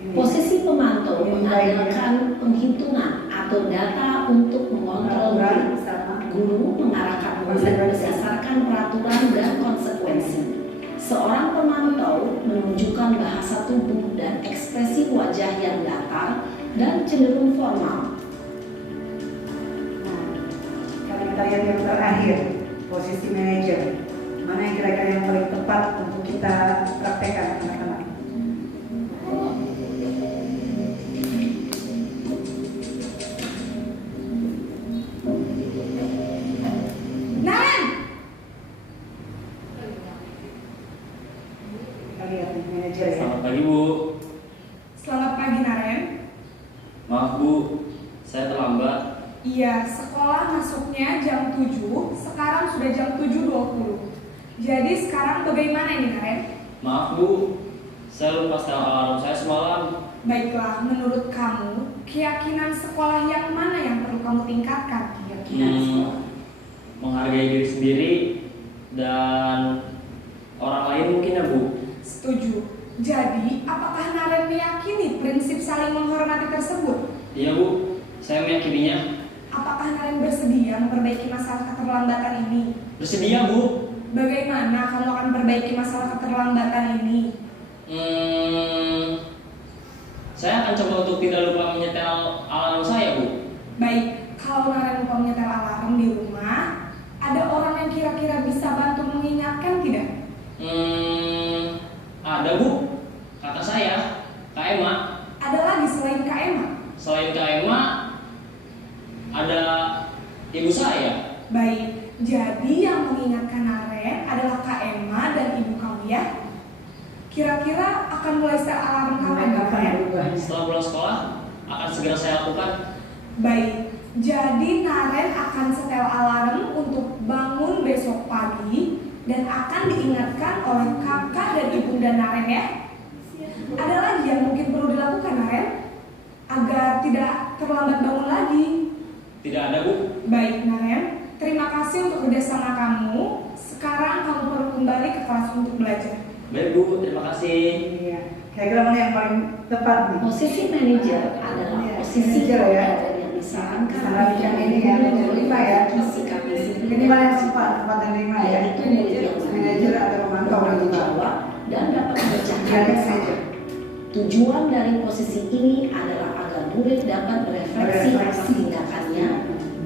ini. Posisi pemantau mengandalkan penghitungan atau data untuk mengontrol Peraturan murid. sama. Guru mengarahkan murid berdasarkan peraturan dan konsekuensi. Seorang pemantau menunjukkan bahasa tubuh dan ekspresi wajah yang datar dan cenderung formal. Nah, kalau kita lihat yang terakhir, posisi manajer. Mana yang kira-kira yang paling tepat untuk kita praktekkan, teman-teman? Naren! Kita lihat nih, manajer ya. Selamat pagi, Bu. Selamat pagi Naren. Maaf, Bu. Saya terlambat. Iya, sekolah masuknya jam 7, sekarang sudah jam 7.20. Jadi sekarang bagaimana ini Naren? Maaf, Bu. Saya lupa setel alarm saya semalam. Baiklah, menurut kamu, keyakinan sekolah yang mana yang perlu kamu tingkatkan? Keyakinan sekolah. Menghargai diri sendiri dan orang lain mungkin ya, Bu. Setuju. Jadi, apakah Naren meyakini prinsip saling menghormati tersebut? Iya, Bu. Saya meyakininya. Apakah Naren bersedia memperbaiki masalah keterlambatan ini? Bersedia, Bu. Bagaimana kamu akan memperbaiki masalah keterlambatan ini? Saya akan coba untuk tidak lupa menyetel alarm saya, Bu. Baik, kalau Naren lupa menyetel alarm di rumah, ada orang yang kira-kira bisa bantu mengingatkan tidak? Ada, Bu. Kata saya, Kak Emma. Ada lagi selain Kak Emma? Selain Kak Emma, ada ibu saya. Baik, jadi yang mengingatkan Naren adalah Kak Emma dan ibu kamu ya? Kira-kira akan mulai setel alarm kapan Naren? Setelah pulang sekolah, akan segera saya lakukan. Baik, jadi Naren akan setel alarm untuk bangun besok pagi dan akan diingatkan oleh kakak dan ibunda Naren ya. Ada lagi yang mungkin perlu dilakukan Naren agar tidak terlambat bangun lagi. Tidak ada, Bu. Baik Naren, terima kasih untuk kerjasama kamu. Sekarang kamu perlu kembali ke kelas untuk belajar. Baik Bu, terima kasih. Iya. Kira-kira mana yang paling tepat nih? Posisi manajer adalah Iya, posisi manajer ya. manajer yang disarankan Disarankan ini ya, manajer 5 ya. sikap disiplin Ini mana yang tepat? Tempat yang 5 ya. yaitu murid yang Manajer atau pemantau bertanggung juga. jawab dan dapat memecahkan Guidance masalah. manager. Tujuan dari posisi ini adalah agar murid dapat berefleksi atas tindakannya.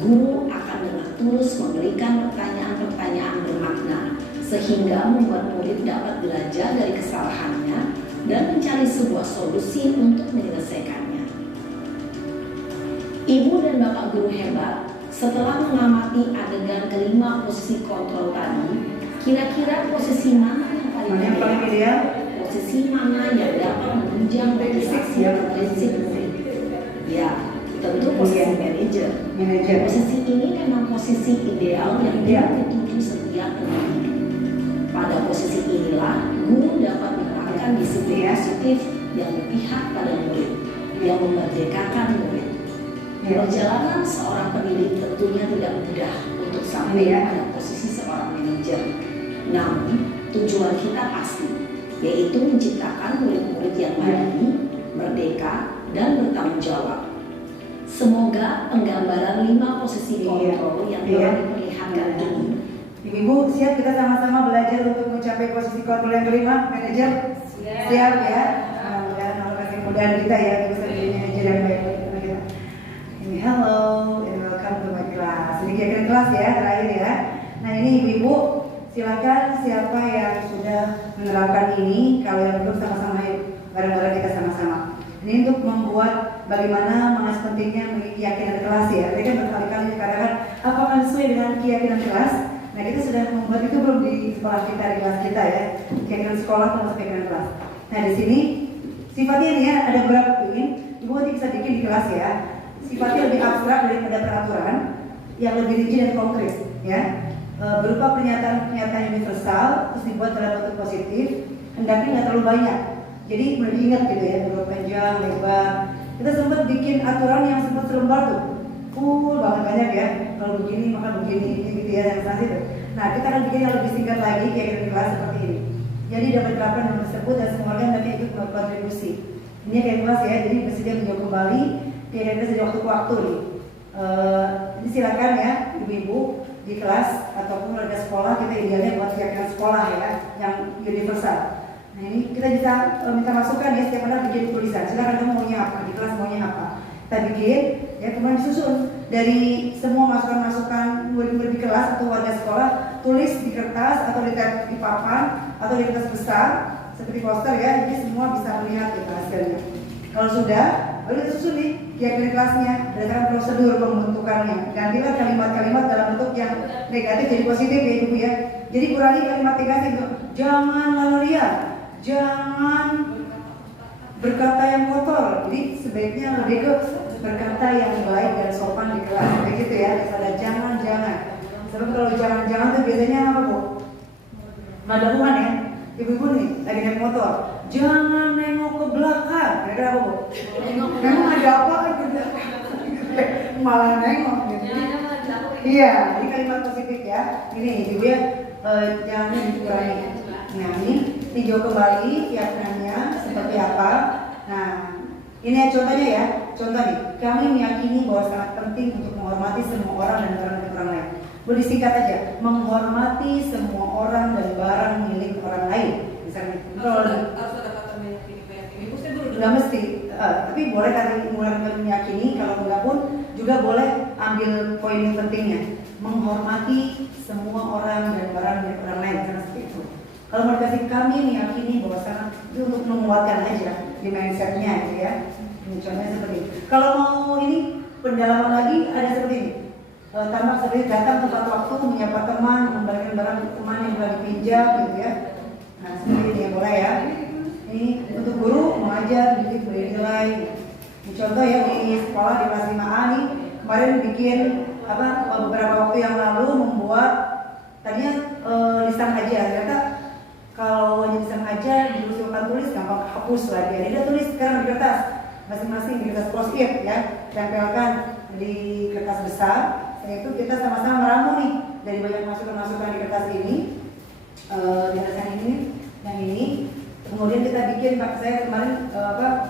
Guru akan dengan tulus memberikan pertanyaan-pertanyaan bermakna sehingga membuat murid dapat belajar dari kesalahannya dan mencari sebuah solusi untuk menyelesaikannya. Ibu dan Bapak guru hebat, setelah mengamati adegan kelima posisi kontrol tadi, kira-kira posisi mana yang paling Mana yang paling ideal? Posisi mana yang dapat menunjang motivasi dan prinsip murid? Ya, tentu posisi manajer. Manajer. Posisi ini memang posisi ideal yang dituju setiap pendidik. Pada posisi inilah guru dapat menerapkan disiplin positif yang berpihak pada murid, yang memerdekakan murid. Perjalanan seorang pendidik tentunya tidak mudah untuk sampai pada posisi seorang manajer. Namun, tujuan kita pasti, yaitu menciptakan murid-murid yang mandiri, merdeka, dan bertanggung jawab. Semoga penggambaran 5 posisi kontrol yang telah diperlihatkan ini. Ibu siap kita sama-sama belajar untuk mencapai posisi kontrol yang kelima, manajer? Siap ya? Dan Allah kasih kemudahan kita ya, kita bisa menjadi manajer yang baik. Ini hello, and welcome to my class. Ini kira-kira kelas ya, terakhir ya. Nah ini ibu-ibu, silakan siapa yang sudah menerapkan ini, kalau yang belum sama-sama yuk, bareng-bareng kita sama-sama. Ini untuk membuat bagaimana mengas pentingnya memiliki keyakinan kelas ya. Mereka berkali-kali dikatakan apakah sesuai dengan keyakinan kelas. Nah kita sudah membuat itu belum di sekolah kita, di kelas kita ya. Keyakinan sekolah termasuk keyakinan kelas. Nah di sini sifatnya ini ya ada beberapa poin. Ibu nanti bisa bikin di kelas ya. Sifatnya lebih abstrak daripada peraturan, yang lebih rinci dan konkret ya. Berupa pernyataan-pernyataan universal, terus dibuat dalam bentuk positif, hendaknya nggak terlalu banyak. Jadi boleh diingat gitu ya, berapa panjang, lebar. Kita sempat bikin aturan yang sempat selembar tuh, full banget banyak ya. Kalau begini maka begini gitu ya dan selanjutnya itu. Nah kita akan bikin yang lebih singkat lagi kayak di kelas seperti ini. Jadi dapat diterapkan hal tersebut dan semua organ dapat ikut berkontribusi. Ini kayak kelas ya, jadi bersedia menjawab kembali. Kira-kira sejak waktu ke waktu nih. Ini silakan ya ibu-ibu di kelas ataupun warga sekolah, kita idealnya buat keyakinan sekolah ya, yang universal. Nah ini kita bisa minta masukan ya, setiap anak bikin tulisan. Silakan kamu maunya apa, di kelas maunya apa. Kita bikin, ya kemudian disusun dari semua masukan-masukan murid-murid di kelas atau warga sekolah, tulis di kertas atau di papan atau di kertas besar seperti poster ya, jadi semua bisa melihat itu hasilnya. Kalau sudah, baru kita susun nih keyakinan kelasnya berdasarkan prosedur pembentukannya. Gantilah kalimat-kalimat dalam bentuk yang negatif jadi positif ya ibu ya. Jadi kurangi kalimat negatif, jangan lalu liar, jangan berkata yang kotor. Jadi sebaiknya lebih ke berkata yang baik dan sopan di kelas, begitu ya. Misalnya jangan. Sebab kalau jangan itu biasanya apa bu? Nggak ada hubungan ya. Ibu-ibu nih lagi naik motor, jangan nengok ke belakang. Kira-kira apa bu? Memang ada apa? Malah nengok gitu. Iya, ini kalimat positif ya. Ini ibu ya, jangan dikurangi. Nah ini tinjau kembali keyakinannya seperti apa. Nah ini contohnya ya. Contoh nih, kami meyakini bahwa sangat penting untuk menghormati semua orang dan barang orang lain. Boleh disingkat aja, menghormati semua orang dan barang milik orang lain. Misalnya, kalau harus ada kata meyakini. Ibu saya baru nggak mesti, tapi boleh kali mulai meyakini. Kalau enggak pun juga boleh ambil poin pentingnya, menghormati semua orang dan barang milik orang lain. Karena seperti itu. Kalau motivasi kami meyakini bahwa sangat itu untuk menguatkan aja di mindsetnya, gitu ya. Ini contohnya seperti ini. Kalau mau ini pendalaman lagi ada seperti ini. Tambah seperti datang tepat waktu, menyapa teman, memberikan barang teman yang telah dipinjam, gitu ya. Nah seperti ini ya boleh ya. Ini untuk guru mengajar, didik, beri nilai. Ini contoh ya di sekolah di kelas 5A nih kemarin bikin beberapa waktu yang lalu membuat tadinya lisan aja. Ternyata kalau wajib lisan aja diusulkan tulis gampang hapus lagi. Jadi dia tulis sekarang di kertas masing-masing, di kertas post-it ya, tempelkan di kertas besar. Itu kita sama-sama meramu nih dari banyak masukan-masukan di kertas ini, di atas yang ini. Kemudian kita bikin, Pak, saya kemarin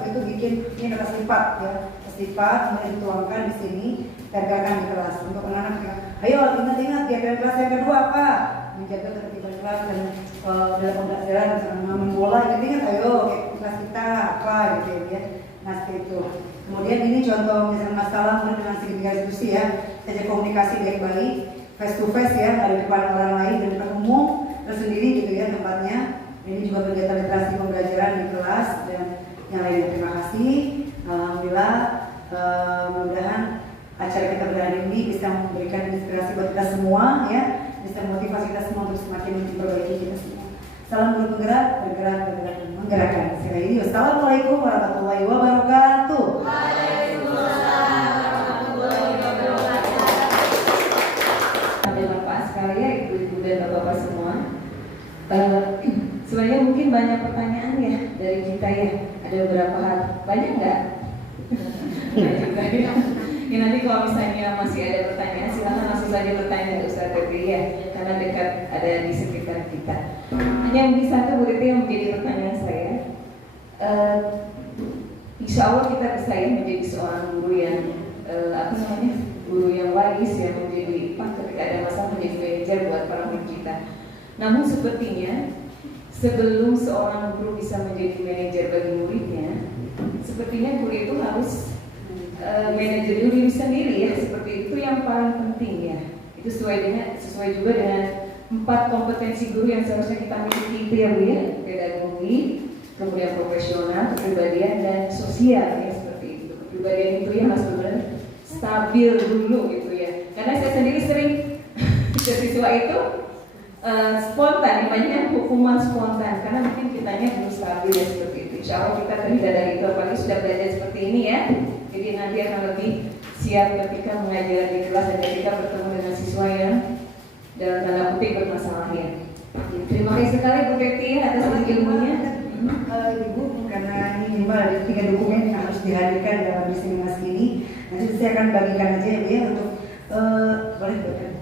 itu bikin ini kertas lipat ya, kertas lipat kemudian dituangkan di sini, tempelkan di kelas untuk anak-anak ya. Ayo ingat-ingat di kelas yang kedua apa? Menjaga ketertiban kelas dan dalam pembelajaran main bola, ingat ayo kelas kita apa gitu ya. Nah seperti itu. Kemudian ini contoh misalnya masalah kemudian dengan segitiga diskusi ya, saja komunikasi baik-baik, face to face ya, ada di depan orang lain dan depan umum tersendiri gitu ya tempatnya. Ini juga kegiatan literasi pembelajaran di kelas dan yang lainnya. Terima kasih. Alhamdulillah, mudah-mudahan acara kita pada hari ini bisa memberikan inspirasi buat kita semua ya, bisa motivasi kita semua untuk semakin memperbaiki kita semua. Salam guru penggerak, bergerak, menggerakkan. Sekali lagi, wassalamualaikum warahmatullahi wabarakatuh. Waalaikumsalam warahmatullahi wabarakatuh. Sampai Bapak sekalian, ibu-ibu dan bapak-bapak semua. Sebenarnya mungkin banyak pertanyaan ya dari kita ya. Ada beberapa hal. Banyak nggak? Ya, nanti kalau misalnya masih ada pertanyaan, silakan langsung saja bertanya ke Ustaz Teti ya, karena dekat ada di sekitar kita. Hanya mungkin satu Bu Teti yang menjadi pertanyaan saya. Insya Allah kita bisa ya menjadi seorang guru yang guru yang wise yang menjadi ketika ada masalah menjadi manajer buat para murid kita. Namun sepertinya sebelum seorang guru bisa menjadi manajer bagi muridnya, sepertinya guru itu harus manajer diri sendiri ya, seperti itu yang paling penting ya. Itu sesuai juga dengan 4 kompetensi guru yang seharusnya kita miliki itu ya Bu ya, pedagogi, kemudian profesional, kepribadian dan sosial ya, seperti itu. Kepribadian itu ya harus benar stabil dulu gitu ya. Karena saya sendiri sering siswa itu spontan, banyak hukuman spontan karena mungkin kitanya belum stabil ya, seperti itu. Insya Allah kita terhindar dari itu, apalagi sudah belajar seperti ini ya. Jadi nanti akan lebih siap ketika mengajar di kelas dan ketika bertemu dengan siswa yang dalam tanda kutip bermasalah ya. Terima kasih sekali Bu Teti atas ilmunya. Ibu, karena ini minimal ada 3 dokumen yang harus dihadirkan dalam diseminasi ini. Nanti saya akan bagikan aja ya Bu ya untuk boleh buatkan.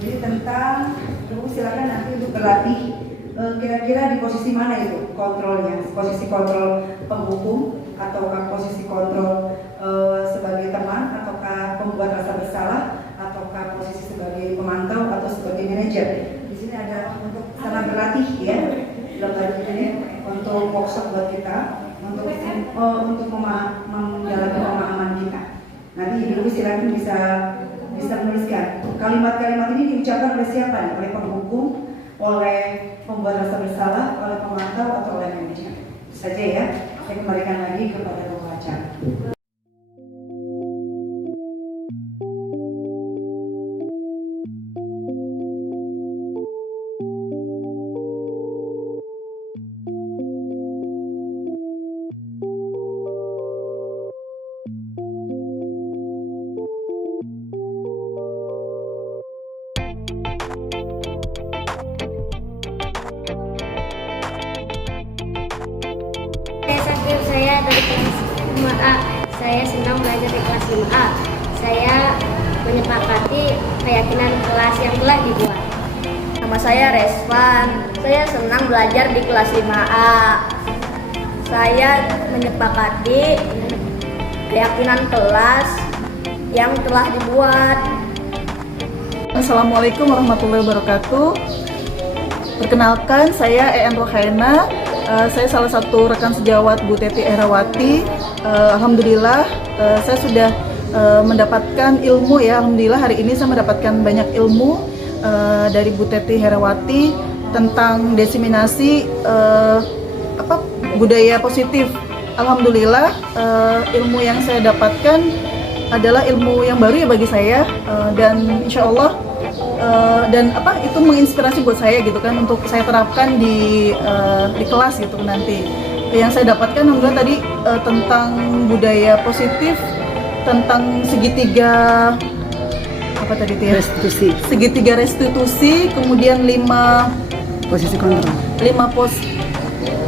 Jadi tentang, Ibu silakan nanti untuk berlatih kira-kira di posisi mana itu kontrolnya, posisi kontrol penghukum ataukah posisi kontrol sebagai teman ataukah pembuat rasa bersalah ataukah posisi sebagai pemantau atau sebagai manajer. Di sini ada untuk sana berlatih ya, belajarnya untuk workshop buat kita untuk menjalani pemahaman kita. Nanti Ibu silakan bisa menuliskan kalimat-kalimat ini diucapkan oleh siapa nih? Oleh penghukum, oleh pembuat rasa bersalah, oleh pemantau atau oleh manajer. Saja ya, saya kembalikan lagi kepada pembaca. Saya dari kelas 5A. Saya senang belajar di kelas 5A. Saya menyepakati keyakinan kelas yang telah dibuat. Nama saya Resvan. Saya senang belajar di kelas 5A. Saya menyepakati keyakinan kelas yang telah dibuat. Assalamualaikum warahmatullahi wabarakatuh. Perkenalkan, saya EN Rohaina. Saya salah satu rekan sejawat Bu Teti Herawati. Alhamdulillah saya sudah mendapatkan ilmu ya. Alhamdulillah hari ini saya mendapatkan banyak ilmu dari Bu Teti Herawati tentang diseminasi budaya positif. Alhamdulillah ilmu yang saya dapatkan adalah ilmu yang baru ya bagi saya, dan insya Allah itu menginspirasi buat saya gitu kan, untuk saya terapkan di kelas gitu nanti. Yang saya dapatkan alhamdulillah tadi tentang budaya positif, tentang segitiga apa tadi itu ya? Segitiga restitusi, kemudian 5 posisi kontrol.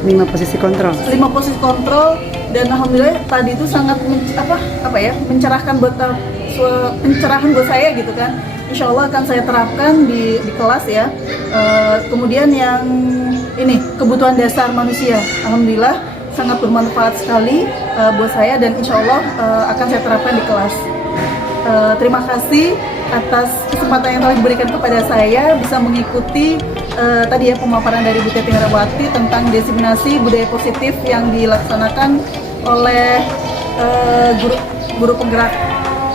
5 posisi kontrol. 5 posisi kontrol, dan alhamdulillah tadi itu sangat mencerahkan buat pencerahan buat saya gitu kan. Insya Allah akan saya terapkan di kelas ya. Kemudian yang ini kebutuhan dasar manusia, alhamdulillah sangat bermanfaat sekali buat saya, dan insya Allah akan saya terapkan di kelas. Terima kasih atas kesempatan yang telah diberikan kepada saya bisa mengikuti tadi ya pemaparan dari Bu Teti Herawati tentang diseminasi budaya positif yang dilaksanakan oleh guru penggerak.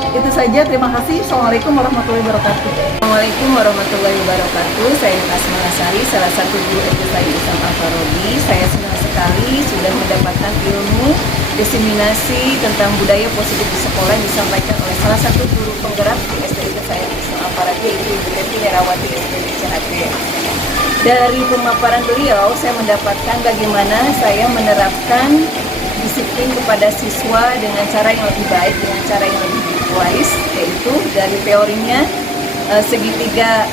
Itu saja, terima kasih. Assalamualaikum warahmatullahi wabarakatuh. Assalamualaikum warahmatullahi wabarakatuh. Saya Asma Lasari, salah satu guru SDKI Islam Al-Farabi. Saya senang sekali sudah mendapatkan ilmu diseminasi tentang budaya positif di sekolah yang disampaikan oleh salah satu guru penggerak di SDKI Islam Al-Farabi, yaitu Ibu Teti Herawati SPDCHT. Dari pemaparan beliau, saya mendapatkan bagaimana saya menerapkan disiplin kepada siswa dengan cara yang lebih baik, dengan cara yang lebih wise, yaitu dari teorinya segitiga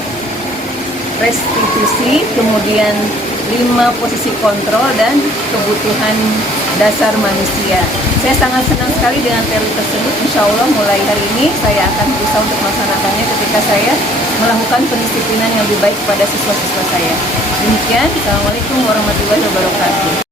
restitusi, kemudian 5 posisi kontrol, dan kebutuhan dasar manusia. Saya sangat senang sekali dengan teori tersebut. Insya Allah mulai hari ini saya akan berusaha untuk melaksanakannya ketika saya melakukan pendisiplinan yang lebih baik kepada siswa-siswa saya. Demikian, Assalamualaikum warahmatullahi wabarakatuh.